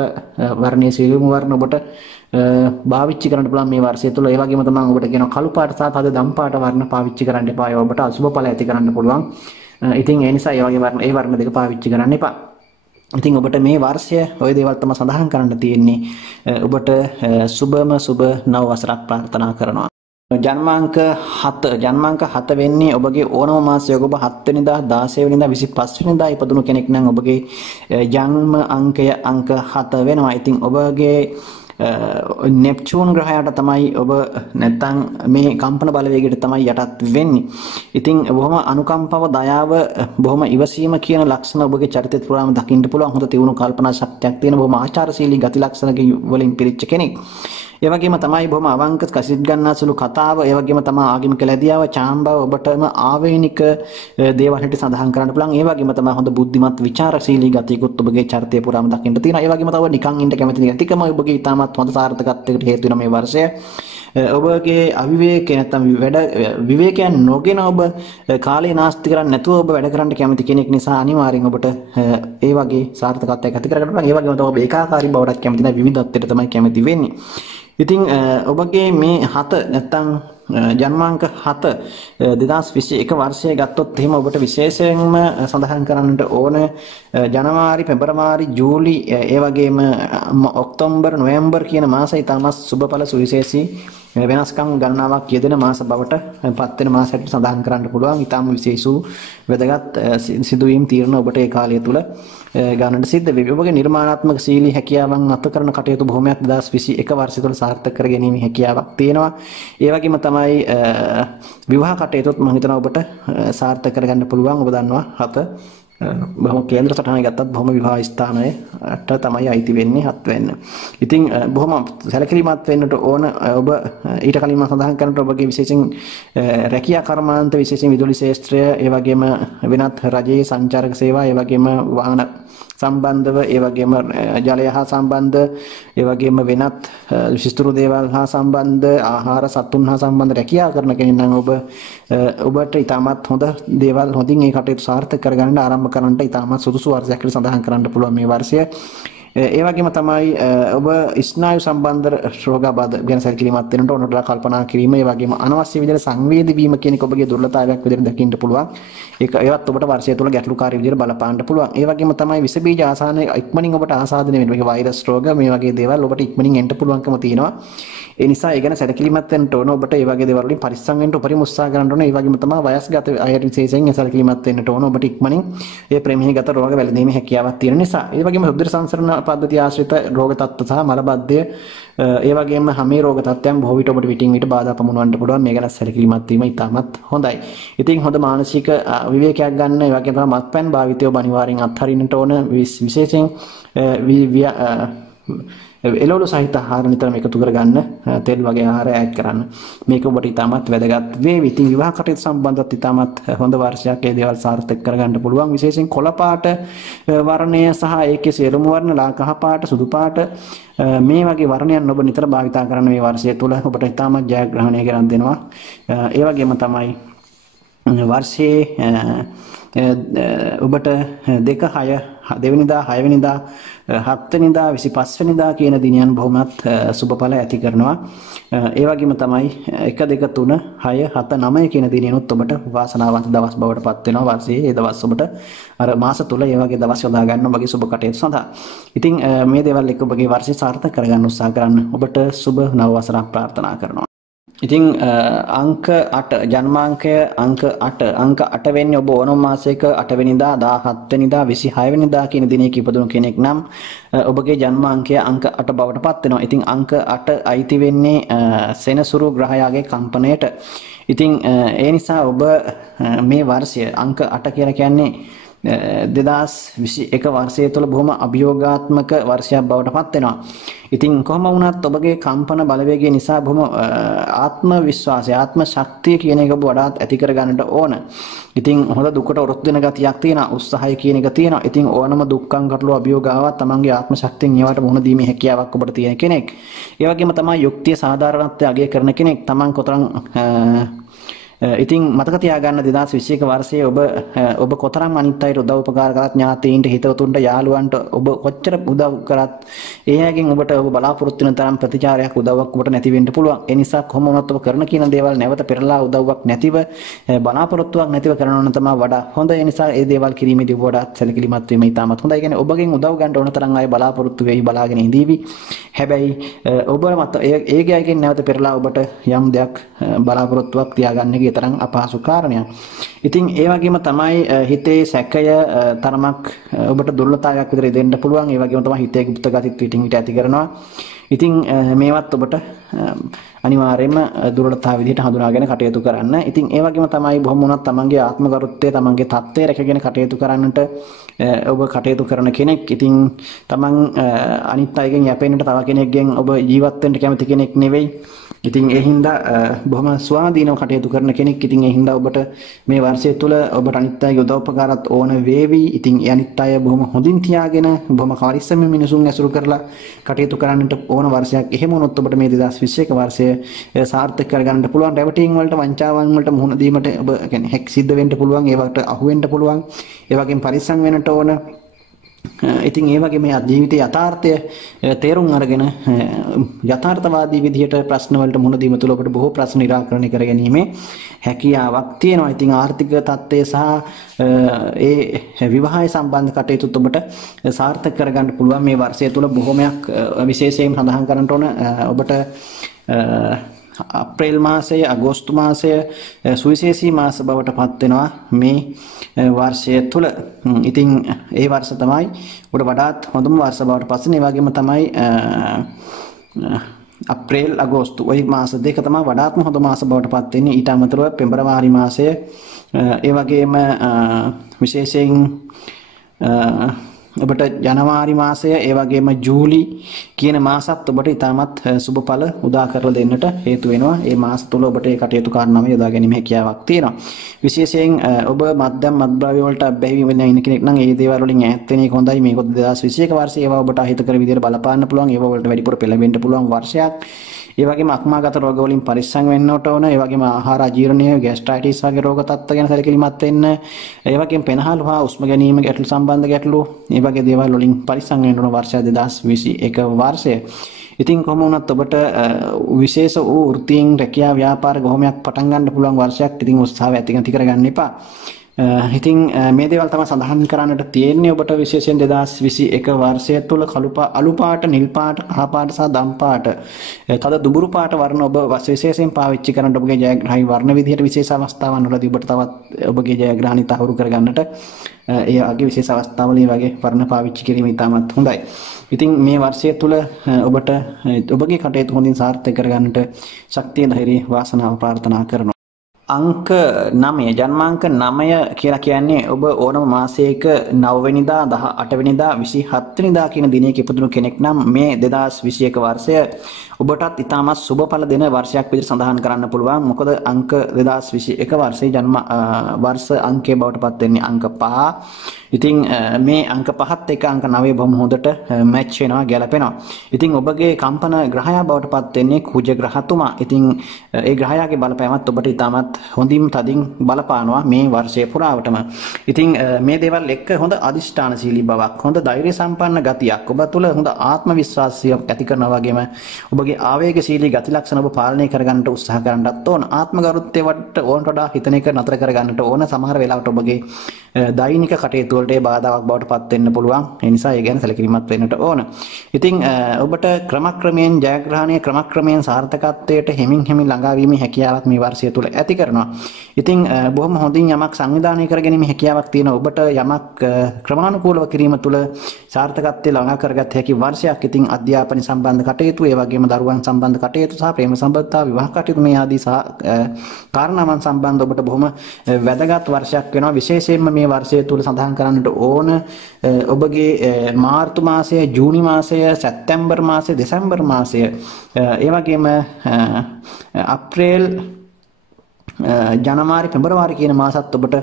වර්ණයේ සියලුම වර්ණ ඔබට පාවිච්චි කරන්න පුළුවන් මේ වර්ෂය තුළ. ඒ වගේම තමයි ඔබට කියන කළු පාට සහ තද දම් පාට වර්ණ පාවිච්චි කරන්න එපා. ඒ ඔබට අසුබ ඵල ඇති කරන්න පුළුවන්. ඉතින් ඒ නිසා ඒ වගේ වර්ණ දෙක පාවිච්චි කරන්න එපා. ඉතින් ඔබට මේ වර්ෂය ওই දේවල් තමයි සඳහන් කරන්න තියෙන්නේ. ඔබට සුබම සුබ නව වසරක් ප්‍රාර්ථනා කරනවා. ජන්මාංක 7 වෙන්නේ ඔබගේ ඕනම මාසයක ඔබ 7 වෙනිදා 16 වෙනිදා 25 වෙනිදා ඉපදුණු කෙනෙක් නම් ඔබගේ ජන්ම අංකය අංක 7 වෙනවා. ඉතින් ඔබගේ නෙප්චූන් ග්‍රහයට තමයි ඔබ නැත්තම් මේ කම්පන බලවේගයට තමයි යටත් වෙන්නේ. ඉතින් බොහොම අනුකම්පාව දයාව බොහොම ඉවසීම කියන ලක්ෂණ ඔබගේ චරිතය පුරාම දකින්න පුළුවන්. හොඳ තියුණු කල්පනා ශක්තියක් තියෙන බොහොම ආචාරශීලී ගති ලක්ෂණ වලින් පිරිච්ච කෙනෙක්. ඒ වගේම තමයි බොහොම අවංක කසිට ගන්නාසුළු කතාව ඒ වගේම තමයි ආගමික ලැබියාව චාම්බව ඔබටම ආවේනික දේවල් හිට සඳහන් කරන්න පුළුවන්. ඒ වගේම තමයි හොඳ බුද්ධිමත් විචාරශීලී ගතියකුත් ඔබගේ චරිතය පුරාම දකින්න තියෙනවා. ඒ වගේම තමයි නිකන් ඉන්න කැමති නැතිකම ඔබගේ ඉතාමත් හොඳ සාර්ථකත්වයකට හේතු වෙන මේ වර්ෂය. ඔබගේ අවිවේකේ නැත්නම් වැඩ විවේකයන් නොගෙන ඔබ කාලේ නාස්ති කරන්නේ නැතුව ඔබ වැඩ කරන්න කැමති කෙනෙක් නිසා අනිවාර්යෙන් ඔබට ඒ වගේ සාර්ථකත්වයක් ඇති කරගන්න පුළුවන්. ඒ වගේම තමයි ඔබ ඒකාකාරී බවටත් කැමති නැහැ විවිධත්වයට තමයි කැමති වෙන්නේ. ඉතින් ඔබගේ මේ 7 නැත්නම් ජන්මාංක 7 2021 වර්ෂයේ ගත්තොත් එහෙම ඔබට විශේෂයෙන්ම සඳහන් කරන්නට ඕන ජනවාරි පෙබරවාරි ජූලි ඒ වගේම ඔක්තෝබර් නොවැම්බර් කියන මාසය ඉතාමත් සුබඵල සුවිශේෂී වෙනස්කම් ගණනාවක් යෙදෙන මාස බවට පත් වෙන මාසයට සඳහන් කරන්න පුළුවන්. ඉතාම විශේෂ වූ වැදගත් සිදුවීම් තීරණ ඔබට ඒ කාලය තුල ගන්නට සිද්ධ වෙයි. ඔබගේ නිර්මාණාත්මක ශීලී හැකියාවන් අත කරන කටයුතු බොහොමයක් 2021 වර්ෂය තුල සාර්ථක කර ගැනීම හැකියාවක් තියෙනවා. ඒ වගේම තමයි විවාහ කටයුතුත් මම හිතනවා ඔබට සාර්ථක කරගන්න පුළුවන්. ඔබ දන්නවා 7 බොහොම කේන්ද්‍ර සටහන ගත්තත් බොහොම විවාහ ස්ථානයට තමයි අයිති වෙන්නේ 7 වෙන්න. ඉතින් බොහොම සැලකිලිමත් වෙන්නට ඕන ඔබ ඊට කලින් මම සඳහන් කරනට ඔබගේ විශේෂයෙන් රැකියා කර්මාන්ත විශේෂයෙන් විදුලි ශාස්ත්‍රය ඒ වගේම වෙනත් රජයේ සංචාරක සේවා ඒ වගේම වාහන සම්බන්ධව ඒ වගේම ජලය හා සම්බන්ධ ඒ වගේම වෙනත් විශිෂ්ටරු දේවල් හා සම්බන්ධ ආහාර සතුන් හා සම්බන්ධ රැකියාව කරන කෙනෙක් නම් ඔබට ඉතාමත් හොඳ දේවල් හොඳින් ඒ කටයුතු සාර්ථක කරගන්න ආරම්භ කරන්නට ඉතාමත් සුදුසු වර්ෂයක් කියලා සඳහන් කරන්න පුළුවන් මේ වර්ෂය. ඒ වගේම තමයි ඔබ ස්නායු සම්බන්ධ රෝගාබාධ ගැන සැලකිලිමත් වෙනට ඕනටලා කල්පනා කිරීම ඒ වගේම අනවශ්‍ය විදිහට සංවේදී වීම කියන එක ඔබගේ දුර්වලතාවයක් විදිහට දකින්න පුළුවන්. ඒවත් ඔබට වර්ෂය තුළ ගැටලුකාරී විදිහට බලපාන්න පුළුවන්. ඒ වගේම තමයි විස බීජ ආසාන ඉක්මනින් ඔබට ආසාදනය වෙන මේ වෛරස් රෝග මේ වගේ දේවල් ඔබට ඉක්මනින් එන්න පුළුවන්කම තියෙනවා. ඒ නිසා ඒ ගැන සැලකිලිමත් වෙන්න ඕන. ඔබට ඒ වගේ දේවල් වලින් පරිස්සම් වෙන්න උපරිම උත්සාහ කරන්න ඕන. ඒ වගේම තමයි වයස්ගත අයට විශේෂයෙන් සැලකිලිමත් වෙන්න ඕන. ඔබට ඉක්මනින් ඒ ප්‍රමේහගත රෝග වැළඳීමේ හැකියාවක් තියෙන නිසා. ඒ වගේම හෘද සංසරණ පද්ධතිය ආශ්‍රිත රෝග තත්ත්ව සහ මලබද්ධය ඒ වගේම හැම රෝග තත්ත්වයන් බොහෝ විට ඔබට විටින් විට බාධා පමුණවන්න පුළුවන්. මේ ගැන සැලකිලිමත් වීම ඉතාමත් හොඳයි. ඉතින් හොඳ මානසික විවේකයක් ගන්න, ඒ වගේම තමයි මත්පැන් භාවිතය ඔබ අනිවාර්යෙන් අත්හරින්නට ඕන. විශේෂයෙන් එළවලු සහිත ආහාර නිතරම එකතු කරගන්න, තෙල් වගේ ආහාර ඈඩ් කරන්න. මේක ඔබට ඉතාමත් වැදගත් වේවි. ඉතින් විවාහ කටයුතු සම්බන්ධවත් ඉතාමත් හොඳ වර්ෂයක්. ඒ දේවල් සාර්ථක කරගන්න පුළුවන්. විශේෂයෙන් කොළ පාට වර්ණය සහ ඒකේ සියලුම වර්ණ, ලා කහ පාට, සුදු පාට මේ වගේ වර්ණයන් ඔබ නිතර භාවිතා කරන මේ වර්ෂය තුල ඔබට ඉතාමත් ජයග්‍රහණය ගෙනත් දෙනවා. ඒ වගේම තමයි වර්ෂයේ ඔබට 2 6 දෙවෙනිදා 6 වෙනිදා 7 වෙනිදා 25 වෙනිදා කියන දිනයන් බොහොමත් සුබඵල ඇති කරනවා. ඒ වගේම තමයි 1 2 3 6 7 9 කියන දිනෙනොත් ඔබට වාසනාවන්ත දවස් බවට පත් වෙනවා. වර්ෂයේ ඒ දවස් ඔබට අර මාස තුල ඒ වගේ දවස් යොදා ගන්න ඔබගේ සුබ කටයුතු සඳහා. ඉතින් මේ දේවල් එක්ක ඔබගේ වර්ෂය සාර්ථක කරගන්න උත්සාහ කරන්න. ඔබට සුබ නව වසරක් ප්‍රාර්ථනා කරනවා. ඉතින් අංක 8 ජන්මාංකය අංක 8 අංක 8 වෙන්නේ ඔබ ඕනම මාසයක 8 වෙනිදා 17 වෙනිදා 26 වෙනිදා කියන දිනයක ඉපදුණු කෙනෙක් නම් ඔබගේ ජන්මාංකය අංක 8 බවට පත් වෙනවා. ඉතින් අංක 8 අයිති වෙන්නේ සෙනසුරු ග්‍රහයාගේ කම්පණයට. ඉතින් ඒ නිසා ඔබ මේ වර්ෂය අංක 8 කියලා කියන්නේ 2021 වර්ෂය තුළ බොහොම අභියෝගාත්මක වර්ෂයක් බවට පත් වෙනවා. ඉතින් කොහොම වුණත් ඔබගේ කම්පන බලවේගය නිසා බොහොම ආත්ම විශ්වාසය, ආත්ම ශක්තිය කියන එක ඔබ වඩාත් ඇති කර ගන්නට ඕන. ඉතින් හොඳ දුකට ඔරොත්තු දෙන ගතියක් තියෙනවා, උත්සාහය කියන එක තියෙනවා. ඉතින් ඕනම දුක්ඛම් කටළු අභියෝගාවක් තමන්ගේ ආත්ම ශක්තියෙන් ඒවට මුහුණ දීමේ හැකියාවක් ඔබට තියෙන කෙනෙක්. ඒ වගේම තමයි යුක්තිය සාධාරණත්වය අගය කරන කෙනෙක්. තමන් කොතරම් ඉතින් මතක තියාගන්න 2021 වර්ෂයේ ඔබ කොතරම් අනිත් අයට උදව් උපකාර කරත්, ඥාතීන්ට, හිතවතුන්ට, යාළුවන්ට ඔබ කොච්චර උදව් කරත් ඒ අයගෙන් ඔබට ඔබ බලාපොරොත්තු වෙන තරම් ප්‍රතිචාරයක් උදව්වක් ඔබට නැති වෙන්න පුළුවන්. ඒ නිසා කොහොම වුණත් ඔබ කරන කියන දේවල් නැවත පෙරලා උදව්වක් නැතිව, බලාපොරොත්තුවක් නැතිව කරනවා නම් තමයි වඩා හොඳ. ඒ නිසා ඒ දේවල් කිරීමේදී ඔබ වඩාත් සැලකිලිමත් වීම ඉතාමත් හොඳයි. කියන්නේ ඔබගෙන් උදව් ගන්න ඕන තරම් අය බලාපොරොත්තු වෙයි, බලාගෙන ඉඳීවි. හැබැයි ඔබ මත ඒ ගෑයකින් නැවත පෙරලා ඔබට යම් දෙයක් බලාපොරොත්තුවක් තියාගන්න එක තරම් අපහසු කාරණයක්. ඉතින් ඒ වගේම තමයි හිතේ සැකය තරමක් ඔබට දුර්වලතාවයක් විතර දෙන්න පුළුවන්. ඒ වගේම තමයි හිතේ ගුප්ත ගතිත් පිටින් පිට ඇති කරනවා. ඉතින් මේවත් ඔබට අනිවාර්යයෙන්ම දුර්වලතාව විදිහට හඳුනාගෙන කටයුතු කරන්න. ඉතින් ඒ වගේම තමයි බොහොම වුණත් තමන්ගේ ආත්ම ගරුත්වය, තමන්ගේ තත්ත්වය රැකගෙන කටයුතු කරන්නට ඔබ කටයුතු කරන කෙනෙක්. ඉතින් තමන් අනිත් අයගෙන් යැපෙන්නට තව කෙනෙක්ගෙන් ඔබ ජීවත් වෙන්න කැමති කෙනෙක් නෙවෙයි. ඉතින් ඒ හින්දා බොහොම ස්වාධීනව කටයුතු කරන කෙනෙක්. ඉතින් ඒ හින්දා ඔබට මේ වර්ෂය තුල ඔබට අනිත් අයගේ උදව් උපකාරات ඕන වේවි. ඉතින් ඒ අනිත් අය බොහොම හොඳින් තියාගෙන බොහොම කාර්යක්ෂම මිනිසුන් ඇසුරු කරලා කටයුතු කරන්නට ඕන වර්ෂයක්. එහෙම වුණොත් ඔබට මේ 2021 වර්ෂය සාර්ථක කරගන්න පුළුවන්. රැවටීම් වලට, වංචාවන් වලට මුහුණ දීමට ඔබ කියන්නේ හැක් සිද්ධ වෙන්න පුළුවන්. ඒවට අහු වෙන්න පුළුවන්. ඒ වගේම පරිස්සම් වෙන්නට ඕන. ඉතින් ඒ වගේ මේ ජීවිතයේ යථාර්ථය තේරුම් අරගෙන යථාර්ථවාදී විදිහට ප්‍රශ්න වලට මුහුණ දීම තුළ ඔබට බොහෝ ප්‍රශ්න निराකරණය කර ගැනීමේ හැකියාවක් තියෙනවා. ඉතින් ආර්ථික තත්ත්වය සහ ඒ විවාහය සම්බන්ධ කටයුතුත් ඔබට සාර්ථක කරගන්න පුළුවන් මේ වර්ෂය තුළ. බොහොමයක් විශේෂයෙන් සඳහන් කරන්න ඕන ඔබට අප්‍රේල් මාසය, අගෝස්තු මාසය සුවිශේෂී මාස බවට පත් වෙනවා මේ වර්ෂය තුල. ඉතින් ඒ වර්ෂ තමයි ඔබට වඩාත් හොඳම වර්ෂ බවට පත් වෙන. ඒ වගේම තමයි අප්‍රේල්, අගෝස්තු ওই මාස දෙක තමයි වඩාත්ම හොඳ මාස බවට පත් වෙන්නේ. ඊට අමතරව පෙබරවාරි මාසය, ඒ වගේම විශේෂයෙන් ඔබට ජනවාරි මාසය, ඒ වගේම ජූලි කියන මාසත් ඔබට ඉතාමත් සුබඵල උදා කරලා දෙන්නට හේතු වෙනවා. මේ මාස තුල ඔබට ඒ කටයුතු කාරණාව යොදා ගැනීම හැකියාවක් තියෙනවා. විශේෂයෙන් ඔබ මධ්‍යම මත්ද්‍රව්‍ය වලට අබ්බැහි වෙන ඉන්න කෙනෙක් නම් ඒ දේවල් වලින් ඈත් වෙන එක හොඳයි. මේක 2021 වර්ෂයේ ඒවා ඔබට අහිතකර විදිහට බලපාන්න පුළුවන්. ඒවා වලට වැඩිපුර පෙළඹෙන්න පුළුවන් වර්ෂයක්. ඒ වගේම අක්මාගත රෝග වලින් පරිස්සම් වෙන්නට ඕන. ඒ වගේම ආහාර අජීර්ණය, ગેස්ට්‍රයිටිස් වගේ රෝග තත්ත්ව ගැන සැලකිලිමත් වෙන්න. ඒ වගේම පෙනහළු හා උස්ම ගැනීම ගැටළු සම්බන්ධ ගැටළු, ඒ වගේ දේවල් වලින් පරිස්සම් වෙන්න ඕන වර්ෂය 2021 වර්ෂය. ඉතින් කොහොම වුණත් ඔබට විශේෂ වූ වෘත්තීන්, රැකියා, ව්‍යාපාර ගොහමයක් පටන් ගන්න පුළුවන් වර්ෂයක්. ඉතින් උත්සාහය ඇති කරගන්න එපා. ඉතින් මේ දේවල් තමයි සඳහන් කරන්නට තියෙන්නේ ඔබට විශේෂයෙන් 2021 වර්ෂය තුල අලු පාට, නිල් පාට, කහ පාට සහ දම් පාට තද දුඹුරු පාට වර්ණ ඔබ විශේෂයෙන් පාවිච්චි කරනට ඔබගේ ජයග්‍රහී වර්ණ විදිහට විශේෂ අවස්ථාවන් වලදී ඔබට තවත් ඔබගේ ජයග්‍රහණي තහවුරු කරගන්නට ඒ වගේ විශේෂ අවස්ථාවල මේ වගේ වර්ණ පාවිච්චි කිරීම ඉතාමත් හොඳයි. ඉතින් මේ වර්ෂය තුල ඔබට ඔබගේ කටයුතු හොඳින් සාර්ථක කරගන්නට ශක්තිය, ධෛර්යය, වාසනාව ප්‍රාර්ථනා කරනවා. අංක 9 ජන්මාංක 9 කියලා කියන්නේ ඔබ ඕනම මාසයක 9 වෙනිදා 18 වෙනිදා 27 වෙනිදා කියන දිනයක ඉපදුණු කෙනෙක් නම් මේ 2021 වර්ෂය ඔබටත් ඉතාමත් සුබඵල දෙන වර්ෂයක් විදිහට සඳහන් කරන්න පුළුවන්. මොකද අංක 2021 වර්ෂයේ වර්ෂ අංකයේ බවට පත් වෙන්නේ අංක 5. ඉතින් මේ අංක 5ත් එක්ක අංක 9 බොහොම හොඳට මැච් වෙනවා, ගැලපෙනවා. ඉතින් ඔබගේ කම්පන ග්‍රහයා බවට පත් වෙන්නේ කුජ ග්‍රහතුමා. ඉතින් ඒ ග්‍රහයාගේ බලපෑමත් ඔබට ඉතාමත් හොඳින් තදින් බලපානවා මේ වර්ෂය පුරාවටම. ඉතින් මේ දේවල් එක්ක හොඳ අදිෂ්ඨානශීලී බවක්, හොඳ ධෛර්ය සම්පන්න ගතියක් ඔබ තුළ හොඳ ආත්ම විශ්වාසයක් ඇති කරනවා වගේම ඔබගේ ආවේගශීලී ගති ලක්ෂණ ඔබ පාලනය කරගන්නට උත්සාහ කරන්නත් ඕන. ආත්ම ගරුත්වයට ඕනට වඩා හිතන එක නතර කරගන්නට ඕන. සමහර වෙලාවට ඔබගේ දෛනික කටයුතු වලට බාධාවක් බවට පත් වෙන්න පුළුවන්. ඒ නිසා ඒ ගැන සැලකිලිමත් වෙන්නට ඕන. ඉතින් ඔබට ක්‍රමක්‍රමයෙන් ජයග්‍රහණය, ක්‍රමක්‍රමයෙන් සාර්ථකත්වයට හිමින් හිමින් ළඟා වීමේ හැකියාවක් මේ වර්ෂය තුල ඇති කරනවා. ඉතින් බොහොම හොඳින් යමක් සංවිධානය කරගැනීමේ හැකියාවක් තියෙන ඔබට යමක් ක්‍රමානුකූලව කිරීම තුළ සාර්ථකත්වයට ළඟා කරගත හැකි වර්ෂයක්. ඉතින් අධ්‍යාපන සම්බන්ධ කටයුතු, ඒ වගේම දරුවන් සම්බන්ධ කටයුතු සහ ප්‍රේම සම්බන්ධතා, විවාහ කටයුතු මේ ආදී කාරණාවන් සම්බන්ධ ඔබට බොහොම වැදගත් වර්ෂයක් වෙනවා. විශේෂයෙන්ම මේ වර්ෂය තුල සඳහන් කරන්නට ඕන ඔබගේ මාර්තු මාසය, ජූනි මාසය, සැප්තැම්බර් මාසය, දෙසැම්බර් මාසය, ඒ වගේම අප්‍රේල්, ජනවාරි, පෙබරවාරි කියන මාසත් ඔබට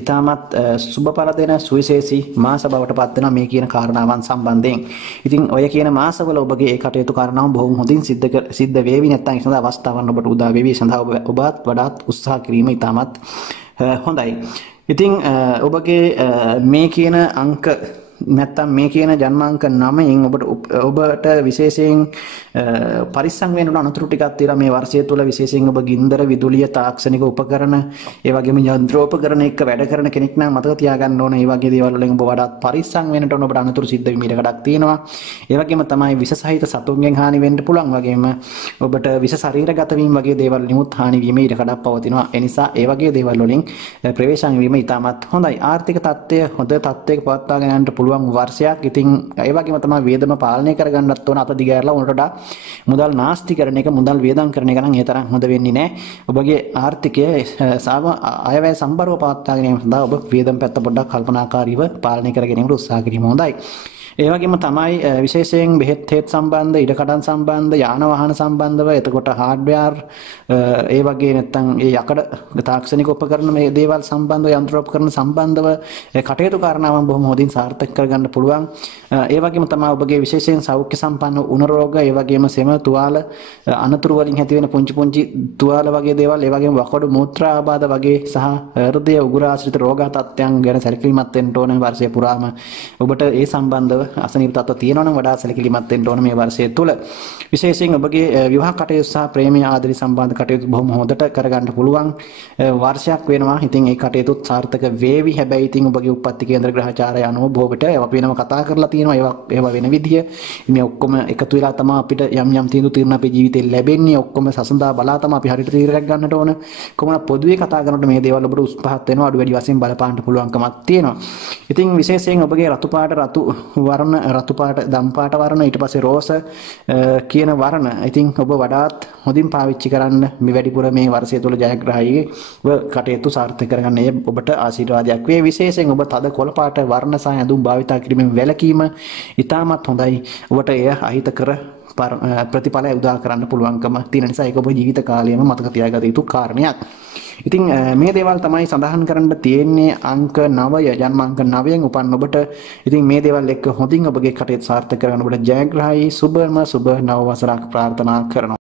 ඉතාමත් සුබඵල දෙන සුවිශේෂී මාස බවට පත් වෙනවා මේ කියන කාරණාවන් සම්බන්ධයෙන්. ඉතින් ඔය කියන මාසවල ඔබගේ ඒ කටයුතු කාරණාවන් බොහොම හොඳින් සිද්ධ වේවි. නැත්නම් ඒ සඳහා අවස්ථාවන් ඔබට උදා වේවි. සඳහා ඔබත් වඩාත් උත්සාහ කිරීම ඉතාමත් හොඳයි. ඉතින් ඔබගේ මේ කියන අංක නැත්තම් මේ කියන ජන්මාංක 9න් ඔබට විශේෂයෙන් පරිස්සම් වෙන්න ඕන අනුතුරු ටිකක් තියෙනවා මේ වර්ෂය තුල. විශේෂයෙන් ඔබ ගින්දර, විදුලිය, තාක්ෂණික උපකරණ, ඒ වගේම යන්ත්‍රෝපකරණ එක්ක වැඩ කරන කෙනෙක් නම් මතක තියාගන්න ඕන මේ වගේ දේවල් වලින් ඔබ වඩාත් පරිස්සම් වෙන්නට ඕන. ඔබට අනුතුරු සිද්ධ වීම ඉඩකඩක් තියෙනවා. ඒ වගේම තමයි විස සහිත සතුන්ගෙන් හානි වෙන්න පුළුවන්. වගේම ඔබට විස ශරීරගත වීම වගේ දේවල් නිමුත් හානි වීම ඉඩකඩක් පවතිනවා. ඒ නිසා ඒ වගේ දේවල් වලින් ප්‍රවේශම් වීම ඉතාමත් හොඳයි. ආර්ථික තත්ත්වය හොඳ තත්ත්වයක පවත්වාගෙන යන්නට පුළුවන් වර්ෂයක්. ඉතින් ඒ වගේම තමයි වේදම පාලනය කරගන්නත් ඕන. අත දිගහැරලා උනට වඩා මුදල් නාස්ති කරන එක, මුදල් වියදම් කරන එක නම් ඒ තරම් හොඳ වෙන්නේ නැහැ. ඔබගේ ආර්ථිකය අයවැය සම්බරව පවත්වාගෙන යාම සඳහා ඔබ වියදම් පැත්ත පොඩ්ඩක් කල්පනාකාරීව පාලනය කර ගැනීමට උත්සාහ කිරීම හොඳයි. ඒ වගේම තමයි විශේෂයෙන් බෙහෙත් හේත් සම්බන්ධ, ඉඩකඩම් සම්බන්ධ, යාන වාහන සම්බන්ධව, එතකොට හાર્ඩ්වෙයාර්, ඒ වගේ නැත්නම් ඒ යකඩ තාක්ෂණික උපකරණ මේ දේවල් සම්බන්ධව, යන්ත්‍රෝපකරණ සම්බන්ධව කටයුතු කාරණාවන් බොහොම හොඳින් සාර්ථක කරගන්න පුළුවන්. ඒ වගේම තමයි ඔබගේ විශේෂයෙන් සෞඛ්‍ය සම්පන්න උණ රෝග, ඒ වගේම සෙම තුවාල, අනතුරු වලින් ඇති වෙන පුංචි පුංචි තුවාල වගේ දේවල්, ඒ වගේම වකඩු මූත්‍රා ආබාධ වගේ සහ හෘදය උගුරාශ්‍රිත රෝග තත්ත්වයන් ගැන සැලකිලිමත් වෙන්න ඕන වර්ෂය පුරාම. ඔබට ඒ සම්බන්ධව අසනීප තත්ත්ව තියෙනවා නම් වඩා සැලකිලිමත් වෙන්න ඕන මේ වර්ෂය තුල. විශේෂයෙන් ඔබගේ විවාහ කටයුතු සහ ප්‍රේමීය ආදරය සම්බන්ධ කටයුතු බොහොම හොඳට කරගන්න පුළුවන් වර්ෂයක් වෙනවා. ඉතින් ඒ කටයුතු සාර්ථක වේවි. හැබැයි ඉතින් ඔබගේ උප්පත්ති කේන්ද්‍ර ග්‍රහචාරය අනුව බොහෝ විට ඒවා වෙනම කතා කරලා තියෙනවා. ඒවා වෙන විදිය. මේ ඔක්කොම එකතු වෙලා තමයි අපිට යම් තීරණ අපේ ජීවිතේ ලැබෙන්නේ. ඔක්කොම සසඳා බලා තමයි අපි හරියට තීරණයක් ගන්නට ඕන. කොහොමද පොදුවේ කතා කරනකොට මේ දේවල් ඔබට උස් පහත් වෙනවා, අඩු වැඩි වශයෙන් බලපාන්න පුළුවන්කමක් තියෙනවා. ඉතින් විශේෂයෙන් ඔබගේ රතු පාට, රතු වර්ණ, රතු පාට, දම් පාට වර්ණ, ඊට පස්සේ රෝස කියන වර්ණ ඉතින් ඔබ වඩාත් හොඳින් පාවිච්චි කරන්න. මේ වැඩිපුර මේ වර්ෂය තුල ජයග්‍රාහීව කටයුතු සාර්ථක කරගන්න ඒ ඔබට ආශිර්වාදයක් වේ. විශේෂයෙන් ඔබ තද කොළ පාට වර්ණ සහ ඇඳුම් භාවිතා කිරීමෙන් වැළකීම ඉතාමත් හොඳයි. ඔබට එය අහිතකර ප්‍රතිඵල උදා කරන්න පුළුවන්කම තියෙන නිසා ඒක ඔබ ජීවිත කාලයම මතක තියාගත යුතු කාරණයක්. ඉතින් මේ දේවල් තමයි සඳහන් කරන්න තියෙන්නේ අංක 9 ජන්මාංක 9න් උපන් ඔබට. ඉතින් මේ දේවල් එක්ක හොඳින් ඔබගේ කටයුතු සාර්ථක කරගන්න ඔබට ජයග්‍රාහී සුබම සුබ නව වසරක් ප්‍රාර්ථනා කරනවා.